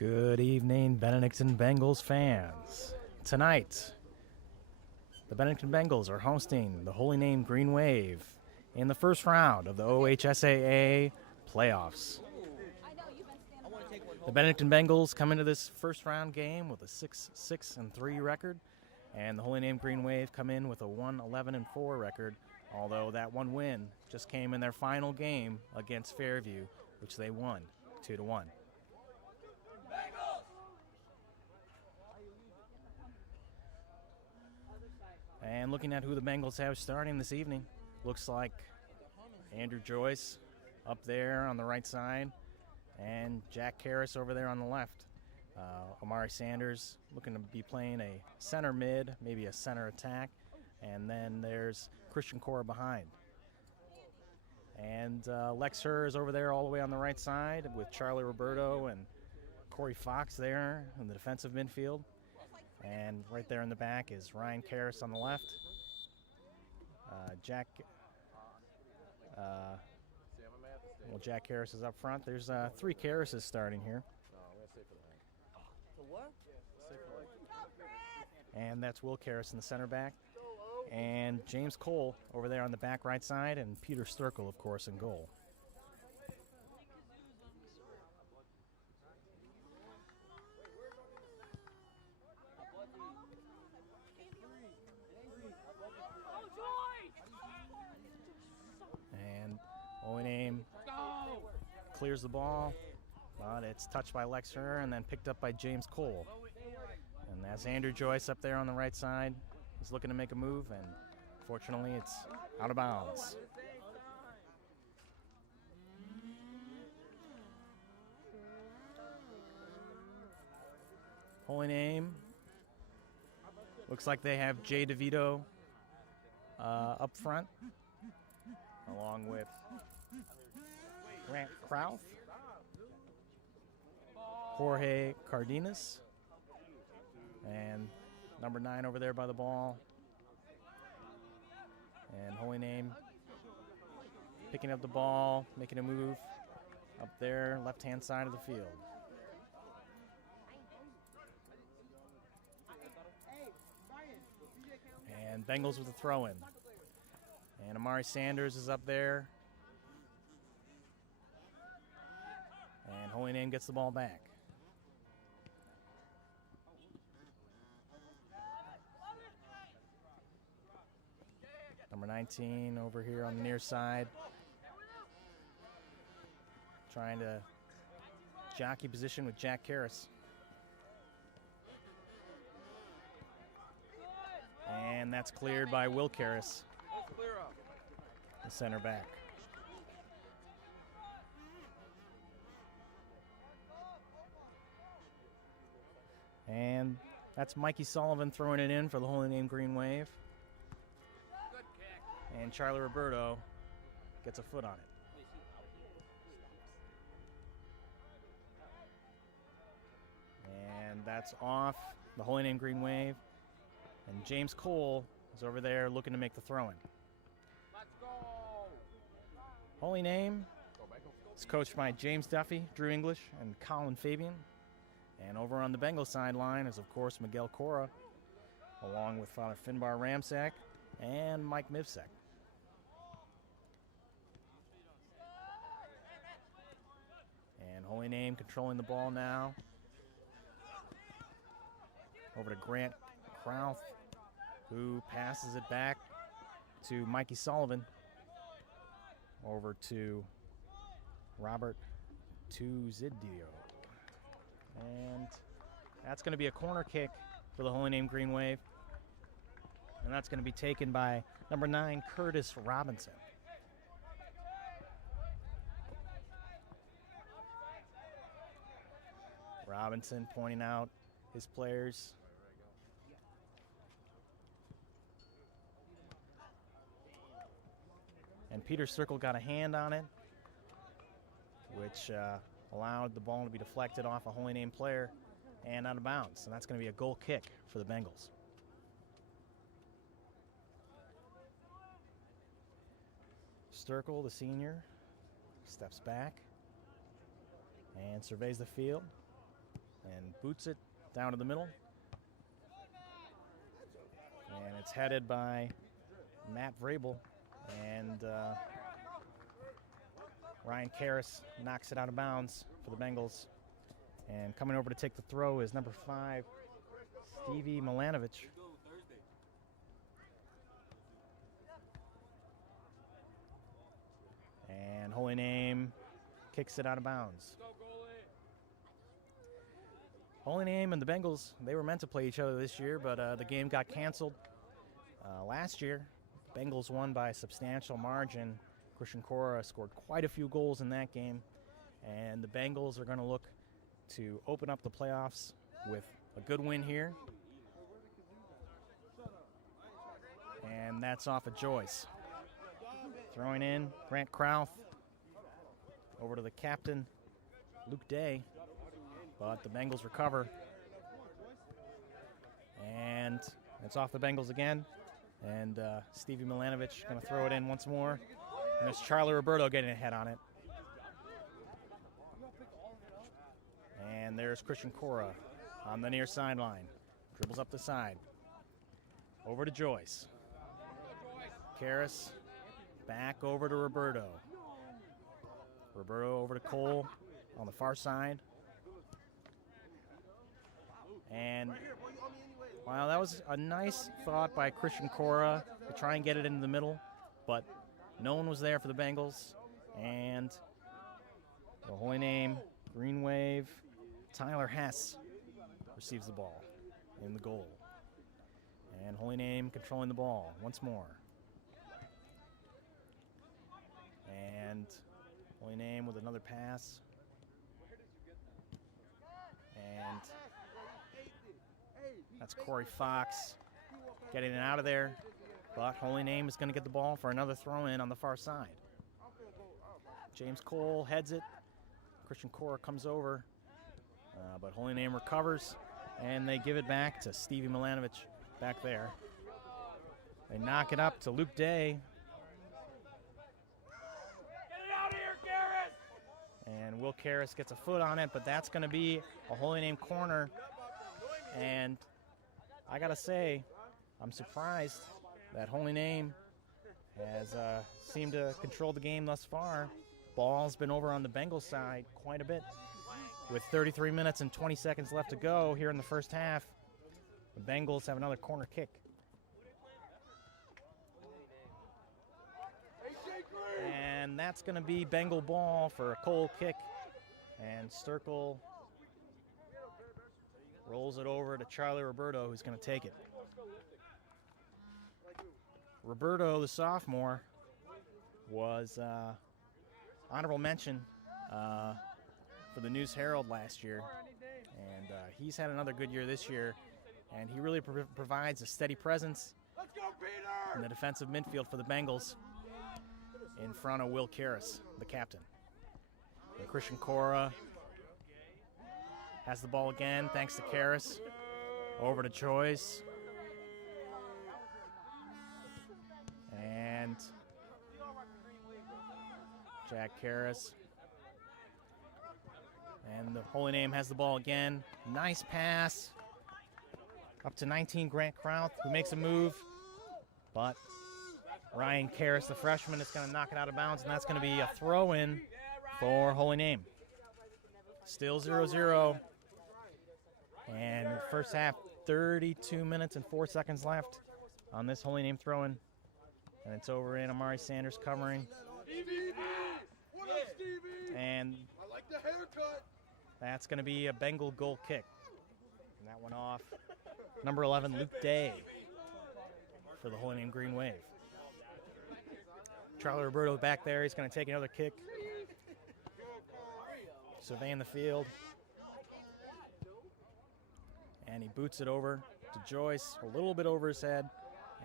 Good evening, Benedictine Bengals fans. Tonight, the Benedictine Bengals are hosting the Holy Name Green Wave in the first round of the OHSAA playoffs. The Benedictine Bengals come into this first round game with a 6-6-3 record, and the Holy Name Green Wave come in with a 1-11-4 record, although that one win just came in their final game against Fairview, which they won 2-1. And looking at who the Bengals have starting this evening, looks like Andrew Joyce up there on the right side and Jack Karras over there on the left. Amari Sanders looking to be playing a center mid, maybe a center attack, and then there's Christian Cora behind. And Lex Herr is over there all the way on the right side with Charlie Roberto and Corey Fox there in the defensive midfield. And right there in the back is Ryan Karras on the left. Jack Karras is up front. There's 3 Karrases starting here. And that's Will Karras in the center back. And James Cole over there on the back right side, and Peter Sturkle, of course, in goal. And Holy Name clears the ball, but it's touched by Lex Herr and then picked up by James Cole. And that's Andrew Joyce up there on the right side. He's looking to make a move, and fortunately it's out of bounds. Holy Name looks like they have Jay DeVito up front, along with Grant Krauth, Jorge Cardenas, and number 9 over there by the ball. And Holy Name picking up the ball, making a move up there, left-hand side of the field. And Bengals with a throw-in. And Amari Sanders is up there. And Holy Name gets the ball back. Number 19 over here on the near side, trying to jockey position with Jack Karras. And that's cleared by Will Karras, the center back. And that's Mikey Sullivan throwing it in for the Holy Name Green Wave. And Charlie Roberto gets a foot on it. And that's off the Holy Name Green Wave. And James Cole is over there looking to make the throw-in. Holy Name is coached by James Duffy, Drew English, and Colin Fabian. And over on the Bengals sideline is, of course, Miguel Cora, along with Father Finbar Ramsack and Mike Mivsek. And Holy Name controlling the ball now. Over to Grant Krauth, who passes it back to Mikey Sullivan. Over to Robert Tuzidio. And that's going to be a corner kick for the Holy Name Green Wave. And that's going to be taken by number 9, Curtis Robinson. Robinson pointing out his players. And Peter Circle got a hand on it, which allowed the ball to be deflected off a Holy Name player and out of bounds. And that's going to be a goal kick for the Bengals. Sturkle, the senior, steps back and surveys the field. boots it down to the middle. And it's headed by Matt Vrabel. And Ryan Karras knocks it out of bounds for the Bengals. And coming over to take the throw is number 5, Stevie Milanovic. And Holy Name kicks it out of bounds. Holy Name and the Bengals, they were meant to play each other this year, but the game got canceled. Last year, Bengals won by a substantial margin. Christian Cora scored quite a few goals in that game, and the Bengals are going to look to open up the playoffs with a good win here. And that's off of Joyce. Throwing in Grant Krauth over to the captain, Luke Day. But the Bengals recover. And it's off the Bengals again. And Stevie Milanovic going to throw it in once more. And there's Charlie Roberto getting a head on it. And there's Christian Cora on the near sideline. Dribbles up the side. Over to Joyce. Karras back over to Roberto. Roberto over to Cole on the far side. And wow, that was a nice thought by Christian Cora to try and get it into the middle, but no one was there for the Bengals. And the Holy Name, Green Wave, Tyler Hess receives the ball in the goal. And Holy Name controlling the ball once more. And Holy Name with another pass. And that's Corey Fox getting it out of there. But Holy Name is going to get the ball for another throw-in on the far side. James Cole heads it. Christian Cora comes over. But Holy Name recovers, and they give it back to Stevie Milanovic back there. They knock it up to Luke Day. Get it out of here, Karras! And Will Karras gets a foot on it, but that's going to be a Holy Name corner. And I got to say, I'm surprised that Holy Name has seemed to control the game thus far. Ball's been over on the Bengals side quite a bit. With 33 minutes and 20 seconds left to go here in the first half, the Bengals have another corner kick. And that's going to be Bengal ball for a Cole kick. And Sturkle rolls it over to Charlie Roberto, who's going to take it. Roberto, the sophomore, was honorable mention for the News Herald last year. And he's had another good year this year. And he really provides a steady presence in the defensive midfield for the Bengals in front of Will Karras, the captain. And Christian Cora has the ball again, thanks to Karras. Over to Joyce. And Jack Karras. And the Holy Name has the ball again. Nice pass. Up to 19, Grant Krauth, who makes a move. But Ryan Karras, the freshman, is going to knock it out of bounds, and that's going to be a throw-in for Holy Name. Still 0-0. And first half, 32 minutes and 4 seconds left on this Holy Name throw-in. And it's over in Amari Sanders covering. And I like the haircut. that's going to be a Bengal goal kick. And that went off number 11, Luke Day, for the Holy Name Green Wave. Charlie Roberto back there. He's going to take another kick. Surveying the field. And he boots it over to Joyce, a little bit over his head.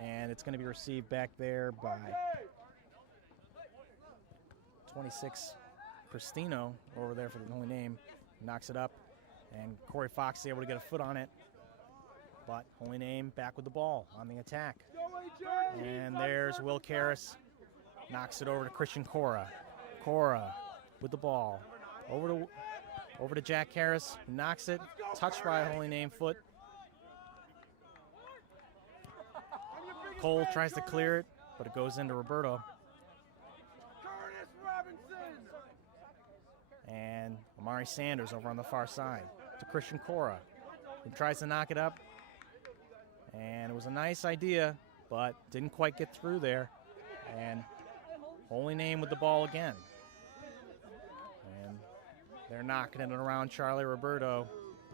And it's going to be received back there by 26, Cristino, over there for the Holy Name. Knocks it up. And Corey Fox is able to get a foot on it. But Holy Name back with the ball on the attack. And there's Will Karras. Knocks it over to Christian Cora. Cora with the ball. Over to Over to Jack Harris, who knocks it, touched by a Holy Name foot. Cole tries to clear it, but it goes into Roberto. And Amari Sanders over on the far side to Christian Cora, who tries to knock it up. And it was a nice idea, but didn't quite get through there. And Holy Name with the ball again. And they're knocking it around Charlie Roberto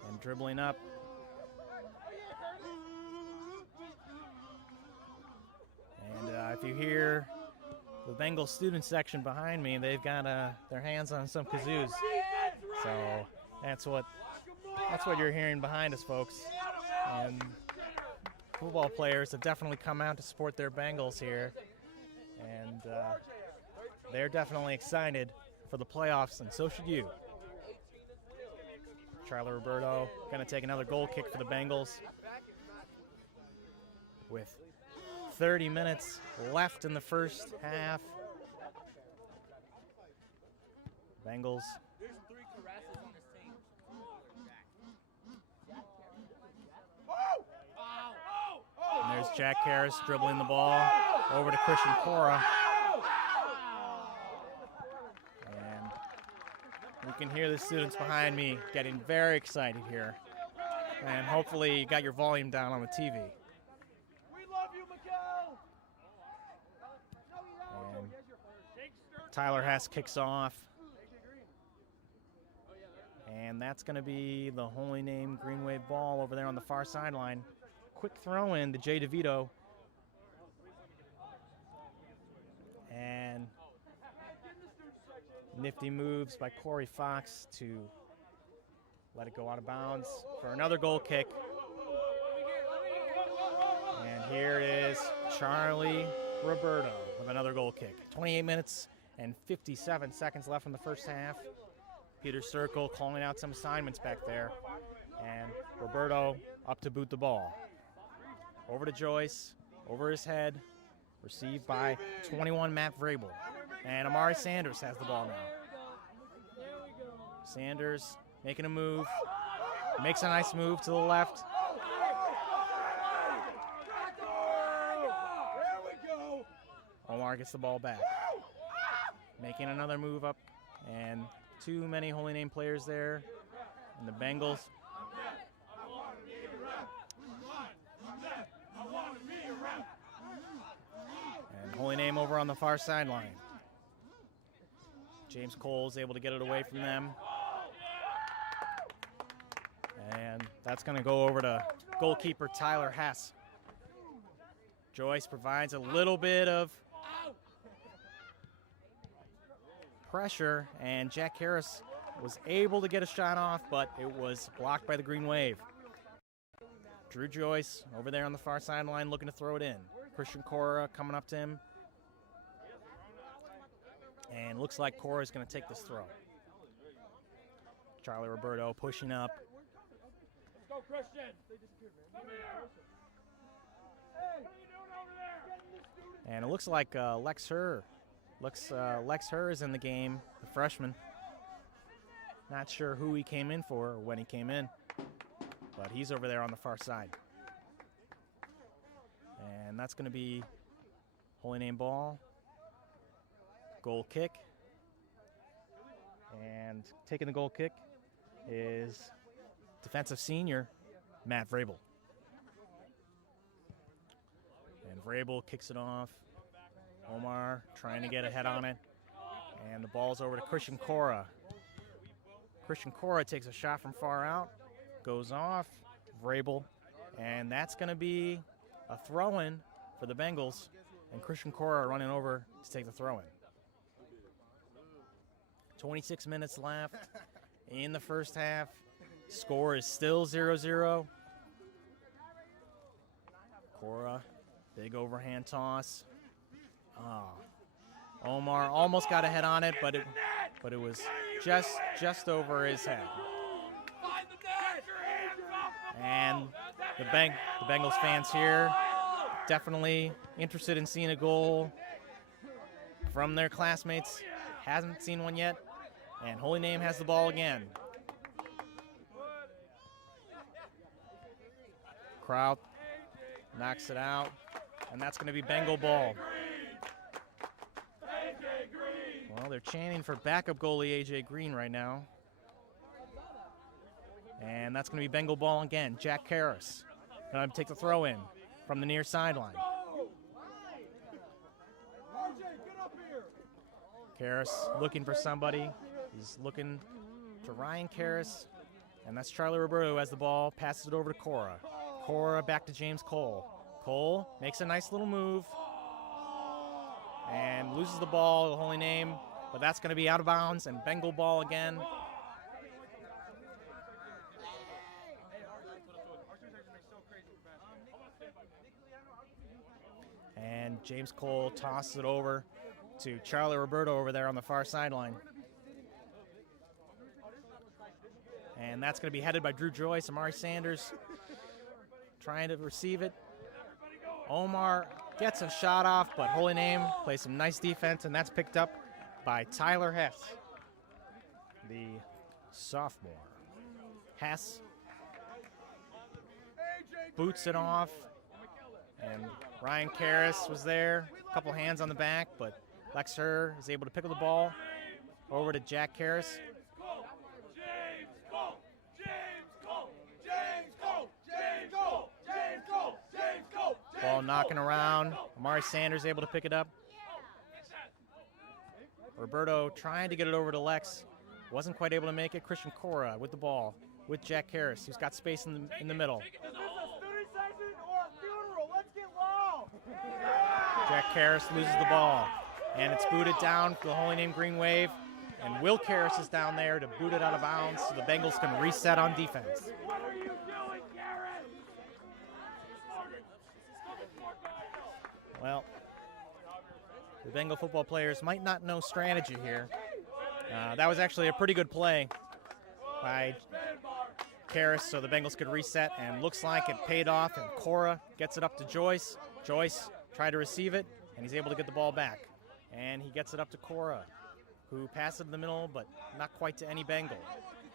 and dribbling up. And if you hear the Bengals student section behind me, they've got their hands on some kazoos. So that's what you're hearing behind us, folks. And football players have definitely come out to support their Bengals here. And they're definitely excited for the playoffs, and so should you. Charlie Roberto going to take another goal kick for the Bengals with 30 minutes left in the first half. Bengals. And there's Jack Harris dribbling the ball over to Christian Cora. And you can hear the students behind me getting very excited here. And hopefully you got your volume down on the TV. And Tyler Hess kicks off. And that's going to be the Holy Name Green Wave ball over there on the far sideline. Quick throw in to Jay DeVito. And nifty moves by Corey Fox to let it go out of bounds for another goal kick. And here is Charlie Roberto with another goal kick. 28 minutes and 57 seconds left in the first half. Peter Circle calling out some assignments back there. And Roberto up to boot the ball. Over to Joyce, over his head, received by 21 Matt Vrabel. And Amari Sanders has the ball now. Sanders making a move, makes a nice move to the left. Omar gets the ball back, making another move up, and too many Holy Name players there. And the Bengals and Holy Name over on the far sideline. James Cole's able to get it away from them. And that's going to go over to goalkeeper Tyler Hess. Joyce provides a little bit of pressure, and Jack Harris was able to get a shot off, but it was blocked by the Green Wave. Drew Joyce over there on the far sideline looking to throw it in. Christian Cora coming up to him. And looks like Cora is going to take this throw. Charlie Roberto pushing up. Let's go, Christian. Come here. Hey, what are you doing over there? And it looks like Lex Herr is in the game, the freshman. Not sure who he came in for or when he came in, but he's over there on the far side. And that's going to be Holy Name ball. Goal kick. And taking the goal kick is defensive senior Matt Vrabel. And Vrabel kicks it off. Omar trying to get a head on it. And the ball's over to Christian Cora. Christian Cora takes a shot from far out. Goes off. Vrabel. And that's going to be a throw-in for the Bengals. And Christian Cora running over to take the throw-in. 26 minutes left in the first half. Score is still 0-0. Cora, big overhand toss. Omar almost got a head on it, but it was just over his head. And the Bengals fans here definitely interested in seeing a goal from their classmates. Hasn't seen one yet. And Holy Name has the ball again. Kraut knocks it out, and that's going to be Bengal ball. Well, they're chanting for backup goalie A.J. Green right now. And that's going to be Bengal ball again. Jack Karras going to take the throw in from the near sideline. Karras looking for somebody. He's looking to Ryan Karras, and that's Charlie Roberto who has the ball, passes it over to Cora. Cora back to James Cole. Cole makes a nice little move and loses the ball, the Holy Name, but that's going to be out of bounds, and Bengal ball again. And James Cole tosses it over to Charlie Roberto over there on the far sideline. And that's going to be headed by Drew Joyce. Amari Sanders trying to receive it. Omar gets a shot off, but Holy Name plays some nice defense, and that's picked up by Tyler Hess, the sophomore. Hess boots it off, and Ryan Karras was there. A couple hands on the back, but Lex Herr is able to pick up the ball over to Jack Karras. Ball knocking around. Amari Sanders able to pick it up. Roberto trying to get it over to Lex. Wasn't quite able to make it. Christian Cora with the ball with Jack Karras, who's got space in the middle. Jack Karras loses the ball, and it's booted down for the Holy Name Green Wave, and Will Karras is down there to boot it out of bounds so the Bengals can reset on defense. What are you doing, Garrett? Well, the Bengal football players might not know strategy here. That was actually a pretty good play by Karras so the Bengals could reset, and looks like it paid off, and Cora gets it up to Joyce. Joyce tried to receive it, and he's able to get the ball back. And he gets it up to Cora, who passed it in the middle, but not quite to any Bengal.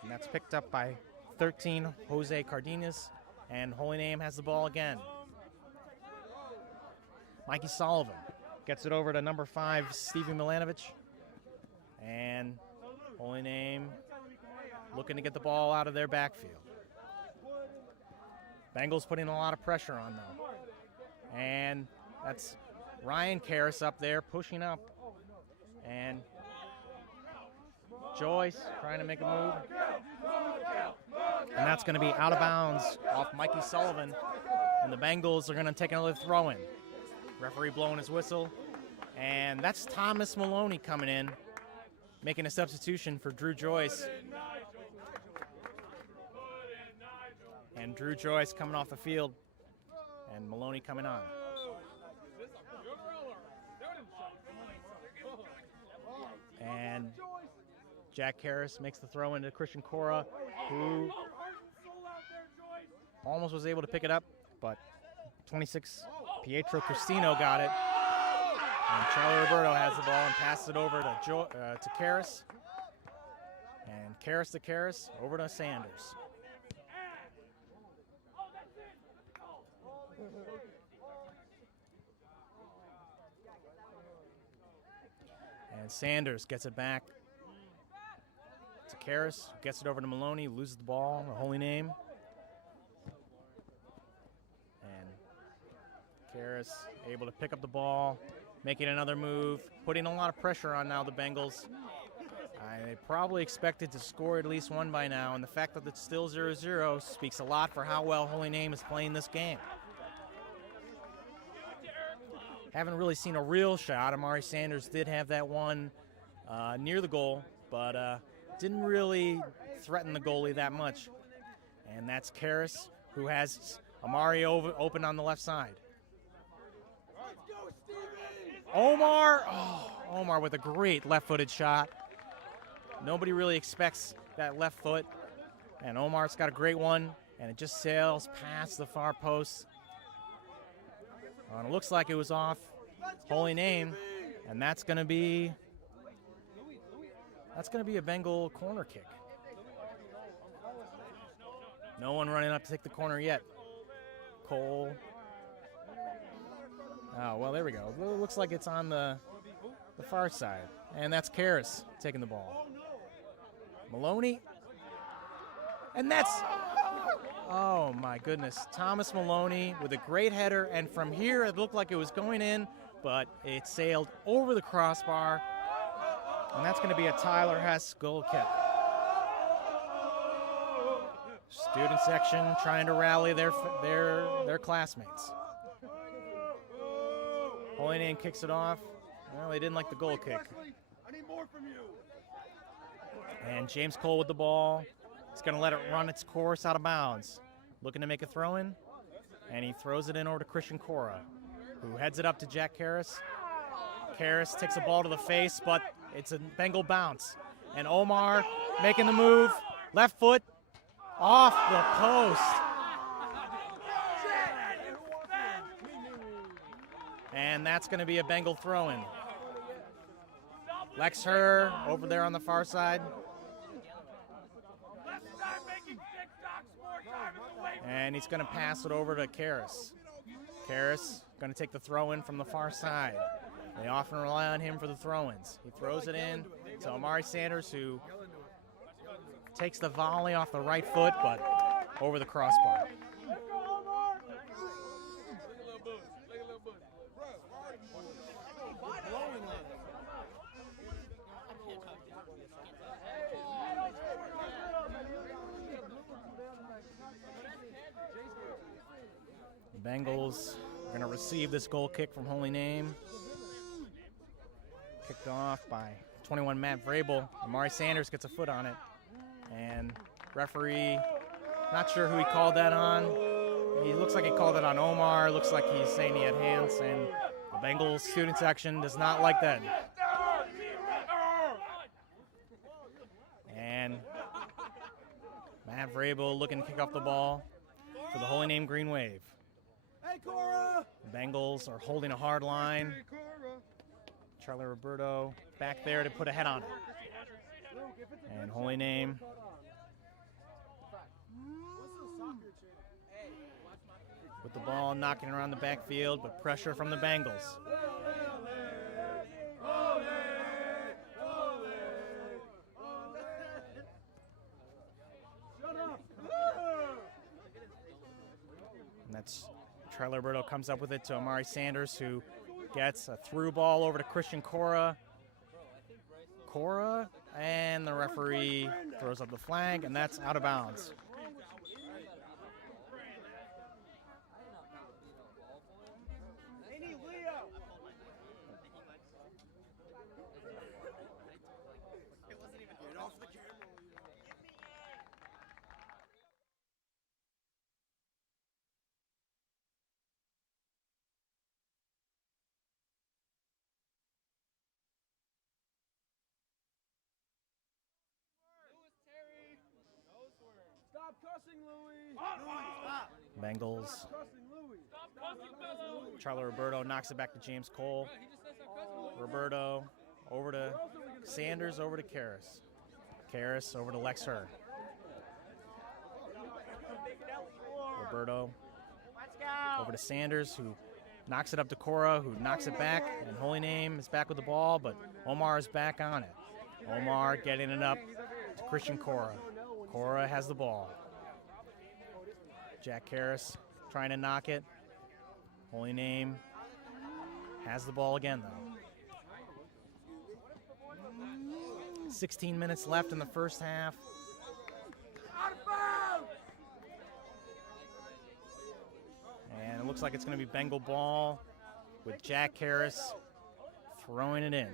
And that's picked up by 13, Jose Cardenas, and Holy Name has the ball again. Mikey Sullivan gets it over to number 5, Stevie Milanovic. And Holy Name looking to get the ball out of their backfield. Bengals putting a lot of pressure on them. And that's Ryan Karras up there pushing up. And Joyce trying to make a move. And that's going to be out of bounds off Mikey Sullivan. And the Bengals are going to take another throw in. Referee blowing his whistle. And that's Thomas Maloney coming in, making a substitution for Drew Joyce. And Drew Joyce coming off the field, and Maloney coming on. And Jack Karras makes the throw into Christian Cora, who almost was able to pick it up, but 26, Pietro Cristino got it. And Charlie Roberto has the ball and passes it over to Karras. And Karras to Karras, over to Sanders. And Sanders gets it back to Karras, gets it over to Maloney, loses the ball, the Holy Name. And Karras able to pick up the ball, making another move, putting a lot of pressure on now the Bengals. They probably expected to score at least one by now, and the fact that it's still 0-0 speaks a lot for how well Holy Name is playing this game. Haven't really seen a real shot. Amari Sanders did have that one near the goal, but didn't really threaten the goalie that much. And that's Karras, who has Amari open on the left side. Omar with a great left-footed shot. Nobody really expects that left foot. And Omar's got a great one, and it just sails past the far post. And it looks like it was off Holy Name, and that's going to be a Bengal corner kick. No one running up to take the corner yet. Cole. Oh, well, there we go. It looks like it's on the far side. And that's Karras taking the ball. Maloney. And that's, oh my goodness. Thomas Maloney with a great header. And from here, it looked like it was going in, but it sailed over the crossbar. And that's going to be a Tyler Hess goal kick. Student section trying to rally their classmates. Holy Name kicks it off. Well, they didn't like the goal kick. I need more from you. And James Cole with the ball. He's going to let it run its course out of bounds. Looking to make a throw in. And he throws it in over to Christian Cora, who heads it up to Jack Karras. Karras takes a ball to the face, but it's a Bengal bounce. And Omar making the move. Left foot off the post. And that's going to be a Bengal throw-in. Lex Herr over there on the far side. And he's going to pass it over to Karras. Karras going to take the throw-in from the far side. They often rely on him for the throw-ins. He throws it in to Amari Sanders, who takes the volley off the right foot, but over the crossbar. The Bengals are going to receive this goal kick from Holy Name. Kicked off by 21 Matt Vrabel. Amari Sanders gets a foot on it. And referee, not sure who he called that on. He looks like he called it on Omar. Looks like he's saying he had hands. And the Bengals student section does not like that. And Matt Vrabel looking to kick off the ball for the Holy Name Green Wave. Hey, Cora! The Bengals are holding a hard line. Charlie Roberto back there to put a head on it. And Holy Name. With the ball knocking around the backfield, but pressure from the Bengals. And that's Charlie Roberto comes up with it to Amari Sanders, who gets a through ball over to Christian Cora. And the referee throws up the flag, and that's out of bounds. Stop cussing, Louie! Bengals. Charlie Roberto knocks it back to James Cole. Roberto over to Sanders, over to Karras. Karras over to Lex Herr. Roberto over to Sanders, who knocks it up to Cora, who knocks it back, and Holy Name is back with the ball, but Omar is back on it. Omar getting it up to Christian Cora. Cora has the ball. Jack Karras trying to knock it. Holy Name has the ball again, though. 16 minutes left in the first half. And it looks like it's going to be Bengal ball with Jack Karras throwing it in.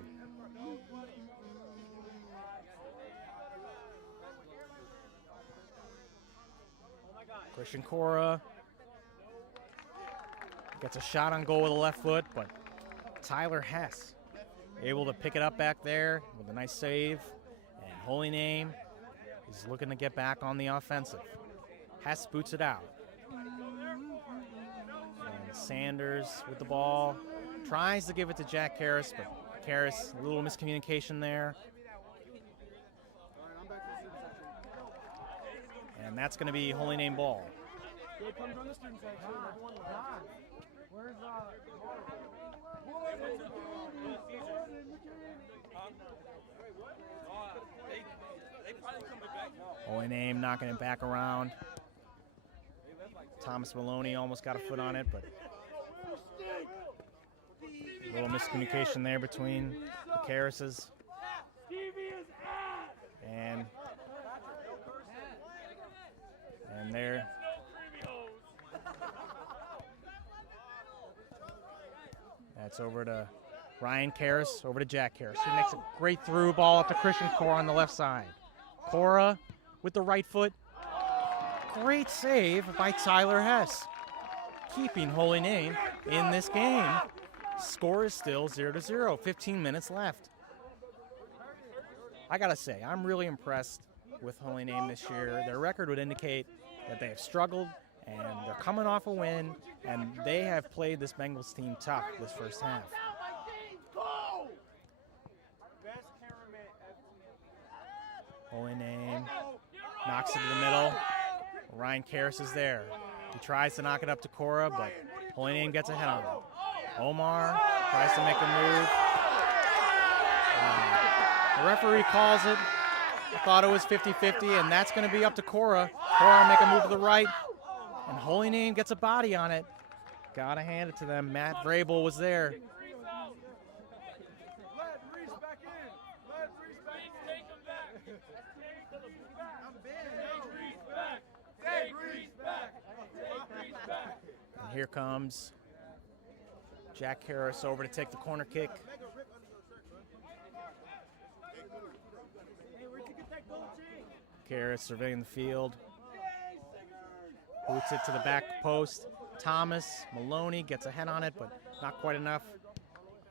Christian Cora gets a shot on goal with a left foot, but Tyler Hess able to pick it up back there with a nice save. And Holy Name is looking to get back on the offensive. Hess boots it out. And Sanders with the ball. Tries to give it to Jack Karras, but Karras, a little miscommunication there. And that's going to be Holy Name ball. It comes on the student section. Where's Holy Name knocking it back around. Thomas Maloney almost got a foot on it, but a little miscommunication there between the Karrases. And there. That's over to Ryan Karras, over to Jack Karras. He makes a great through ball up to Christian Cora on the left side. Cora with the right foot. Great save by Tyler Hess, keeping Holy Name in this game. Score is still 0-0, 15 minutes left. I gotta say, I'm really impressed with Holy Name this year. Their record would indicate that they have struggled, and they're coming off a win, and they have played this Bengals team tough this first half. Holy Name knocks it to the middle. Ryan Karras is there. He tries to knock it up to Cora, but Holy Name gets ahead on it. Omar tries to make a move. The referee calls it. I thought it was 50-50, and that's going to be up to Cora. Cora make a move to the right, and Holy Name gets a body on it. Got to hand it to them. Matt Vrabel was there. And here comes Jack Karras over to take the corner kick. Karras surveying the field. Boots it to the back post. Thomas Maloney gets a head on it, but not quite enough.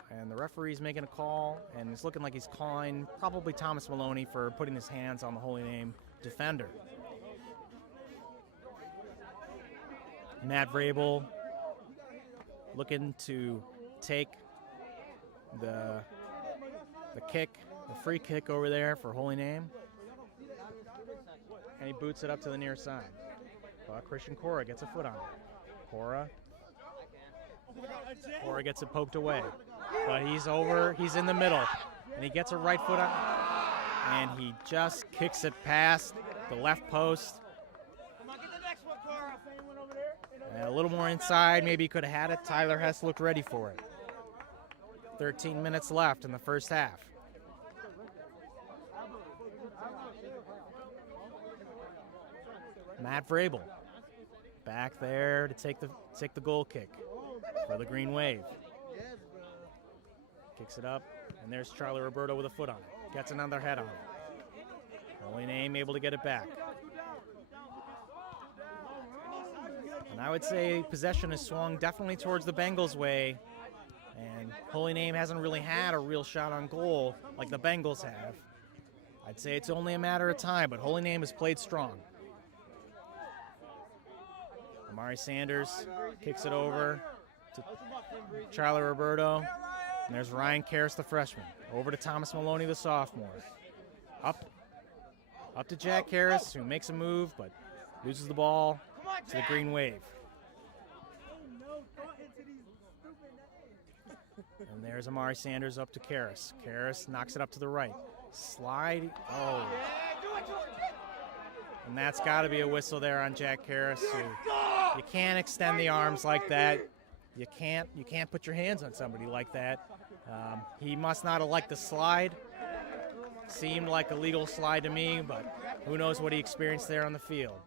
And the referee's making a call, and it's looking like he's calling probably Thomas Maloney for putting his hands on the Holy Name defender. Matt Vrabel looking to take the kick, the free kick over there for Holy Name. And he boots it up to the near side. But Christian Cora gets a foot on it. Cora gets it poked away. But he's in the middle. And he gets a right foot on it. And he just kicks it past the left post. And a little more inside, maybe he could have had it. Tyler Hess looked ready for it. 13 minutes left in the first half. Matt Vrabel back there to take the goal kick for the Green Wave. Kicks it up, and there's Charlie Roberto with a foot on it. Gets another head on it. Holy Name able to get it back. And I would say possession has swung definitely towards the Bengals' way, and Holy Name hasn't really had a real shot on goal like the Bengals have. I'd say it's only a matter of time, but Holy Name has played strong. Amari Sanders kicks it over to Charlie Roberto. And there's Ryan Karras, the freshman. Over to Thomas Maloney, the sophomore. Up to Jack Karras, who makes a move, but loses the ball to the Green Wave. And there's Amari Sanders up to Karras. Karras knocks it up to the right. Slide. Oh. And that's got to be a whistle there on Jack Karras. You can't extend the arms like that. You can't put your hands on somebody like that. He must not have liked the slide. Seemed like a legal slide to me, but who knows what he experienced there on the field.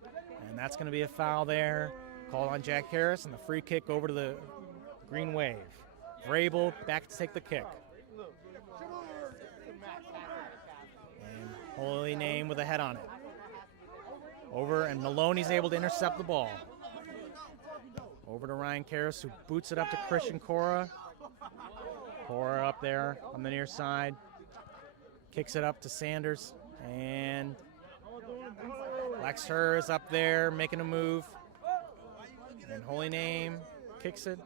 And that's going to be a foul there. Called on Jack Karras, and the free kick over to the Green Wave. Vrabel back to take the kick. And Holy Name with a head on it. Over, and Maloney's able to intercept the ball. Over to Ryan Karras, who boots it up to Christian Cora. Cora up there on the near side. Kicks it up to Sanders. And Lex Herr is up there making a move. And Holy Name kicks it.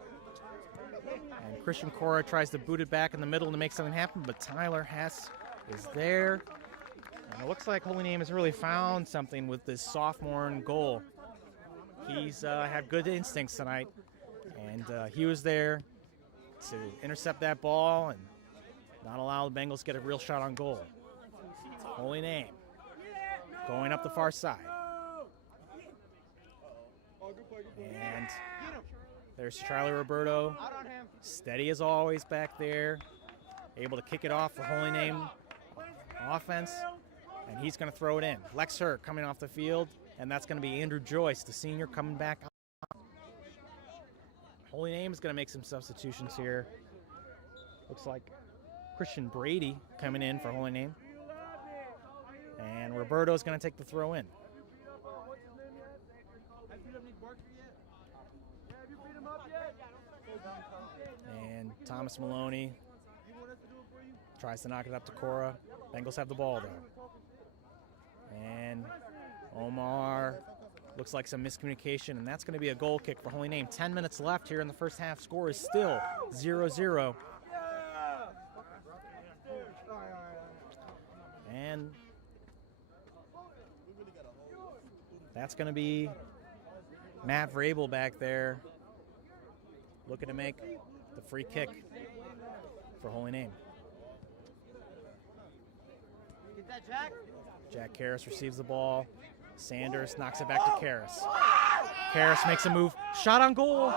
And Christian Cora tries to boot it back in the middle to make something happen, but Tyler Hess is there. And it looks like Holy Name has really found something with this sophomore in goal. He he's had good instincts tonight, and he was there to intercept that ball and not allow the Bengals to get a real shot on goal. Holy Name going up the far side. And there's Charlie Roberto, steady as always back there, able to kick it off for Holy Name offense, and he's going to throw it in. Lex Hurt coming off the field, and that's going to be Andrew Joyce, the senior, coming back. Holy Name is going to make some substitutions here. Looks like Christian Brady coming in for Holy Name. And Roberto is going to take the throw in. And Thomas Maloney tries to knock it up to Cora. Bengals have the ball, though. And Omar, looks like some miscommunication, and that's going to be a goal kick for Holy Name. 10 minutes left here in the first half. Score is still 0-0. And that's going to be Matt Vrabel back there looking to make the free kick for Holy Name. Get that, Jack. Jack Karras receives the ball. Sanders knocks it back to Karras. Karras makes a move. Shot on goal.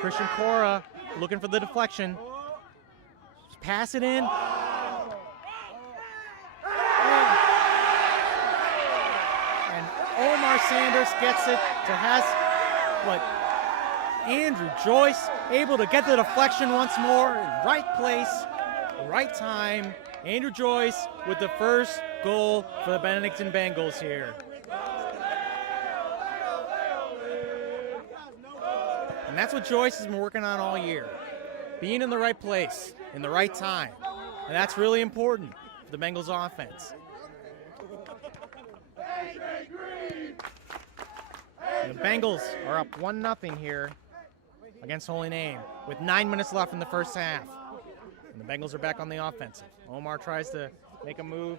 Christian Cora looking for the deflection. Pass it in. And Omar Sanders gets it to Andrew Joyce able to get the deflection once more. Right place, right time. Andrew Joyce with the first goal for the Benedictine Bengals here. And that's what Joyce has been working on all year. Being in the right place, in the right time. And that's really important for the Bengals offense. And the Bengals are up 1-0 here against Holy Name with 9 minutes left in the first half. And the Bengals are back on the offensive. Omar tries to make a move.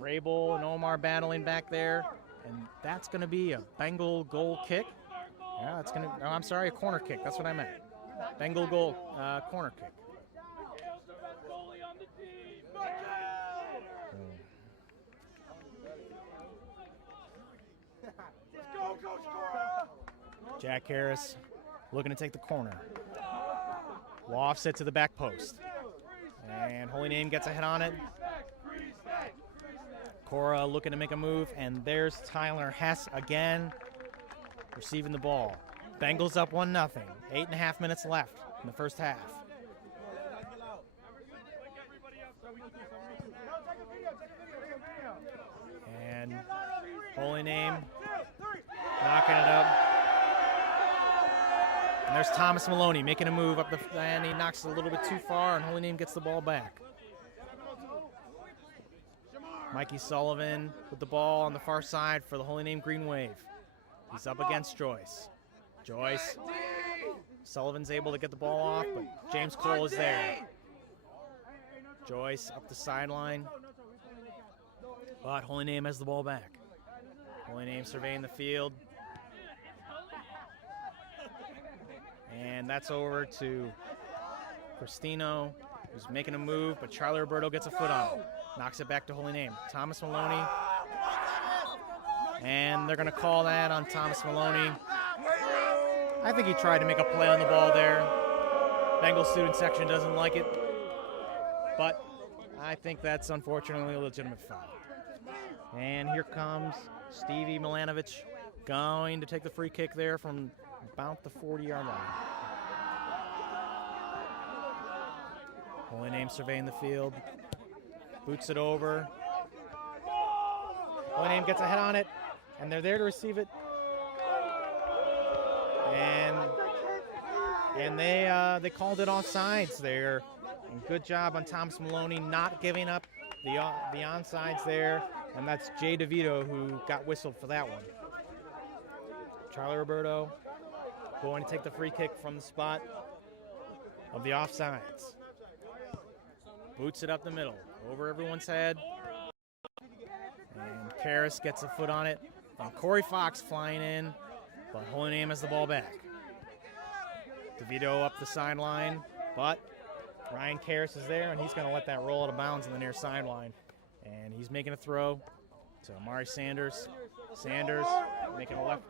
Vrabel and Omar battling back there. And that's going to be a Bengal goal kick. Yeah, it's going to, oh, I'm sorry, a corner kick. That's what I meant. Bengal goal, corner kick. Jack Harris looking to take the corner. Offset to the back post. And Holy Name gets a hit on it. Cora looking to make a move, and there's Tyler Hess again receiving the ball. Bengals up 1-0. 8.5 minutes left in the first half. And Holy Name knocking it up. And there's Thomas Maloney making a move up and he knocks it a little bit too far, and Holy Name gets the ball back. Mikey Sullivan with the ball on the far side for the Holy Name Green Wave. He's up against Joyce. Joyce. Sullivan's able to get the ball off, but James Cole is there. Joyce up the sideline. But Holy Name has the ball back. Holy Name surveying the field. And that's over to Cristino, who's making a move, but Charlie Roberto gets a foot on it. Knocks it back to Holy Name. Thomas Maloney. And they're going to call that on Thomas Maloney. I think he tried to make a play on the ball there. Bengal student section doesn't like it. But I think that's unfortunately a legitimate foul. And here comes Stevie Milanovic going to take the free kick there from about the 40-yard line. Holy Name surveying the field. Boots it over. Holy Name gets a head on it, and they're there to receive it. And they called it offsides there. And good job on Thomas Maloney not giving up the onsides there. And that's Jay DeVito who got whistled for that one. Charlie Roberto going to take the free kick from the spot of the offsides. Boots it up the middle, over everyone's head. And Karras gets a foot on it. And Corey Fox flying in, but Holy Name has the ball back. DeVito up the sideline, but Ryan Karras is there, and he's going to let that roll out of bounds on the near sideline. And he's making a throw to Amari Sanders. Sanders making a left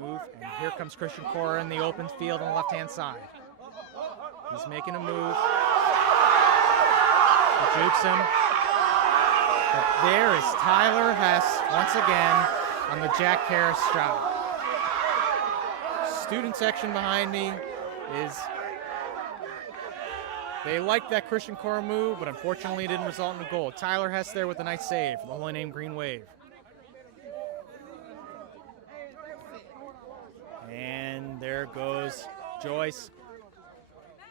move, and here comes Christian Cora in the open field on the left-hand side. He's making a move. He jukes him. But there is Tyler Hess once again on the Jack Karras stop. Student section behind me is, they like that Christian Cora move, but unfortunately it didn't result in a goal. Tyler Hess there with a nice save for the Holy Name Green Wave. And there goes Joyce,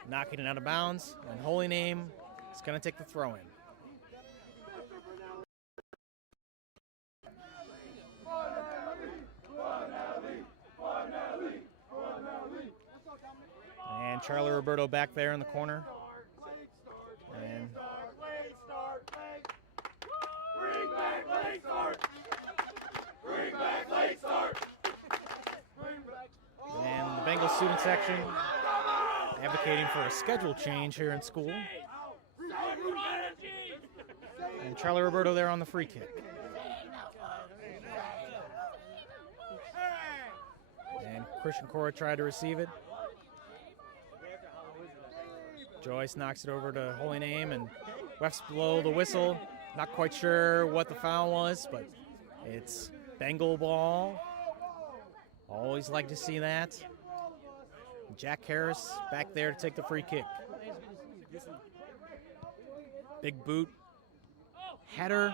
knocking it out of bounds, and Holy Name is going to take the throw in. And Charlie Roberto back there in the corner. And the Bengals student section advocating for a schedule change here in school. And Charlie Roberto there on the free kick. And Christian Cora tried to receive it. Joyce knocks it over to Holy Name, and refs blow the whistle. Not quite sure what the foul was, but it's Bengal ball. Always like to see that. Jack Karras back there to take the free kick. Big boot header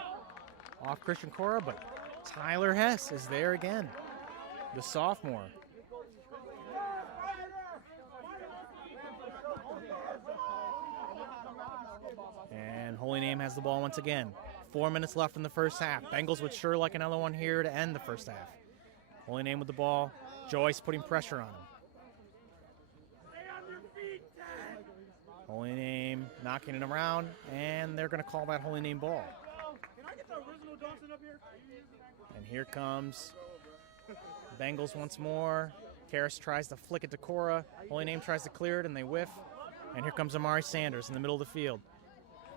off Christian Cora, but Tyler Hess is there again, the sophomore. And Holy Name has the ball once again. 4 minutes left in the first half. Bengals would sure like another one here to end the first half. Holy Name with the ball. Joyce putting pressure on him. Holy Name knocking it around, and they're going to call that Holy Name ball. And here comes Bengals once more. Karras tries to flick it to Cora. Holy Name tries to clear it, and they whiff. And here comes Amari Sanders in the middle of the field.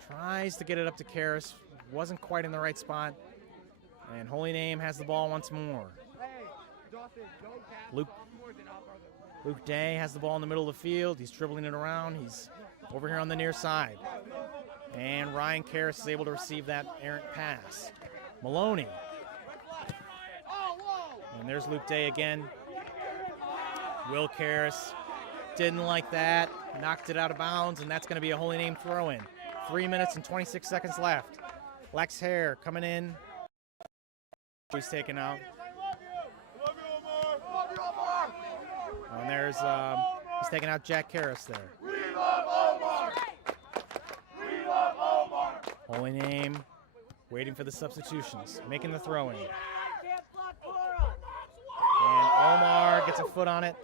Tries to get it up to Karras. Wasn't quite in the right spot. And Holy Name has the ball once more. Luke Day has the ball in the middle of the field. He's dribbling it around. He's over here on the near side. And Ryan Karras is able to receive that errant pass. Maloney. And there's Luke Day again. Will Karras didn't like that. Knocked it out of bounds, and that's going to be a Holy Name throw-in. 3 minutes and 26 seconds left. Lex Hare coming in. He's taken out. And there's, he's taking out Jack Karras there. Holy Name waiting for the substitutions, making the throw-in. And Omar gets a foot on it.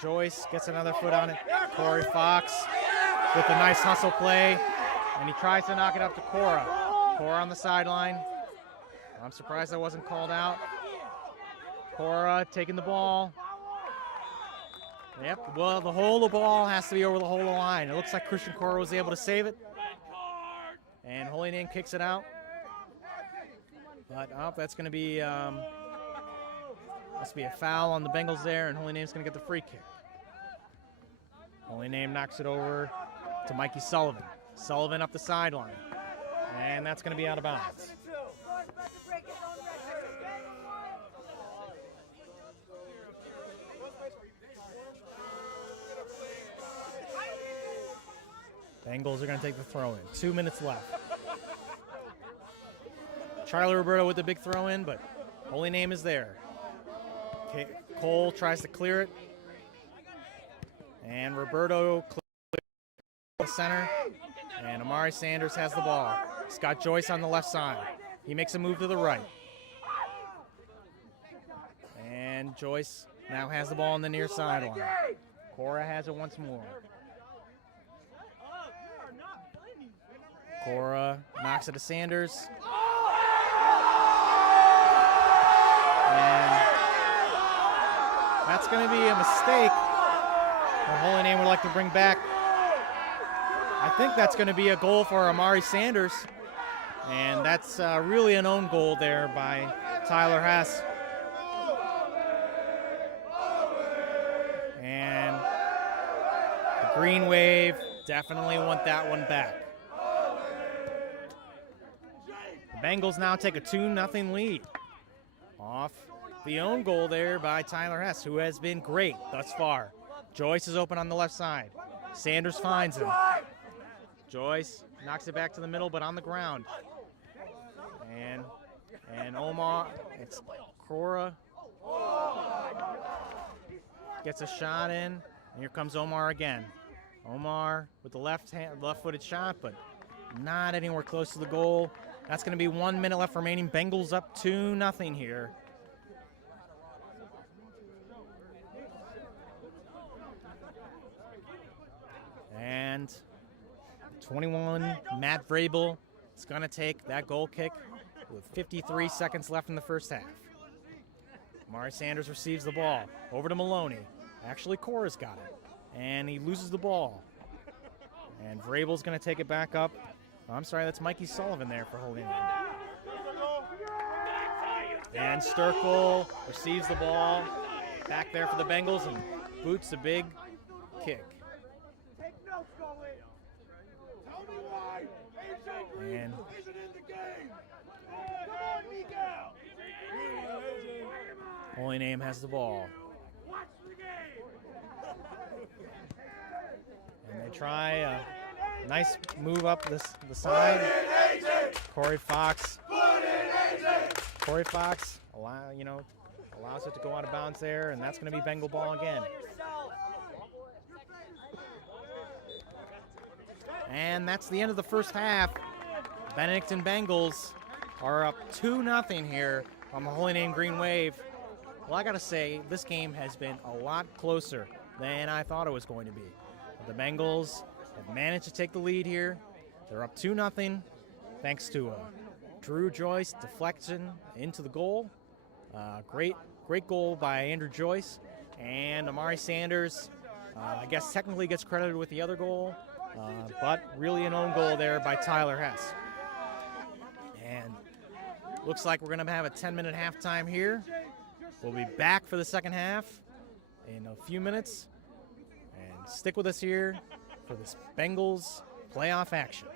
Joyce gets another foot on it. Corey Fox with a nice hustle play, and he tries to knock it up to Cora. Cora on the sideline. I'm surprised that wasn't called out. Cora taking the ball. Yep, well, the whole of the ball has to be over the whole of the line. It looks like Christian Cora was able to save it. And Holy Name kicks it out. But that's going to be must be a foul on the Bengals there, and Holy Name's going to get the free kick. Holy Name knocks it over to Mikey Sullivan. Sullivan up the sideline. And that's going to be out of bounds. Bengals are going to take the throw-in. 2 minutes left. Charlie Roberto with the big throw-in, but Holy Name is there. Cole tries to clear it. And Roberto clears the center. And Amari Sanders has the ball. He's got Joyce on the left side. He makes a move to the right. And Joyce now has the ball on the near sideline. Cora has it once more. Cora knocks it to Sanders. going to be a mistake. The Holy Name would like to bring back. I think that's going to be a goal for Amari Sanders. And that's really an own goal there by Tyler Hess. And the Green Wave definitely want that one back. The Bengals now take a 2-0 lead off the own goal there by Tyler Hess, who has been great thus far. Joyce is open on the left side. Sanders finds him. Joyce knocks it back to the middle, but on the ground. And Omar, it's Cora, gets a shot in, and here comes Omar again. Omar with the left-footed shot, but not anywhere close to the goal. That's going to be 1 minute left remaining. Bengals up 2-0 here. And 21, Matt Vrabel is going to take that goal kick with 53 seconds left in the first half. Amari Sanders receives the ball. Over to Maloney. Actually, Cora's got it. And he loses the ball. And Vrabel's going to take it back up. Oh, I'm sorry, that's Mikey Sullivan there for holding it. And Sturkle receives the ball. Back there for the Bengals and boots a big kick. And Holy Name has the ball. And they try a nice move up the side. Corey Fox allows it to go out of bounds there, and that's going to be Bengal ball again. And that's the end of the first half. Benedictine Bengals are up 2-0 here on the Holy Name Green Wave. Well, I got to say, this game has been a lot closer than I thought it was going to be. The Bengals have managed to take the lead here. They're up 2-0 thanks to a Drew Joyce deflection into the goal. Great goal by Andrew Joyce. And Amari Sanders, I guess technically gets credited with the other goal, but really an own goal there by Tyler Hess. And looks like we're going to have a 10-minute halftime here. We'll be back for the second half in a few minutes. And stick with us here for this Bengals playoff action.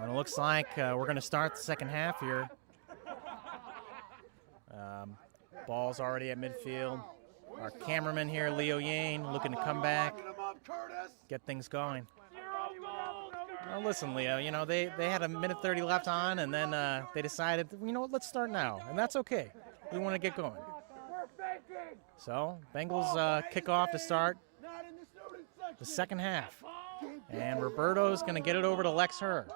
And it looks like we're going to start the second half here. Ball's already at midfield. Our cameraman here, Leo Yane, looking to come back, get things going. Well, listen, Leo, you know, they had a minute 30 left on, and then they decided, you know what, let's start now. And that's okay. We want to get going. So, Bengals kick off to start the second half. And Roberto's going to get it over to Lex Herr.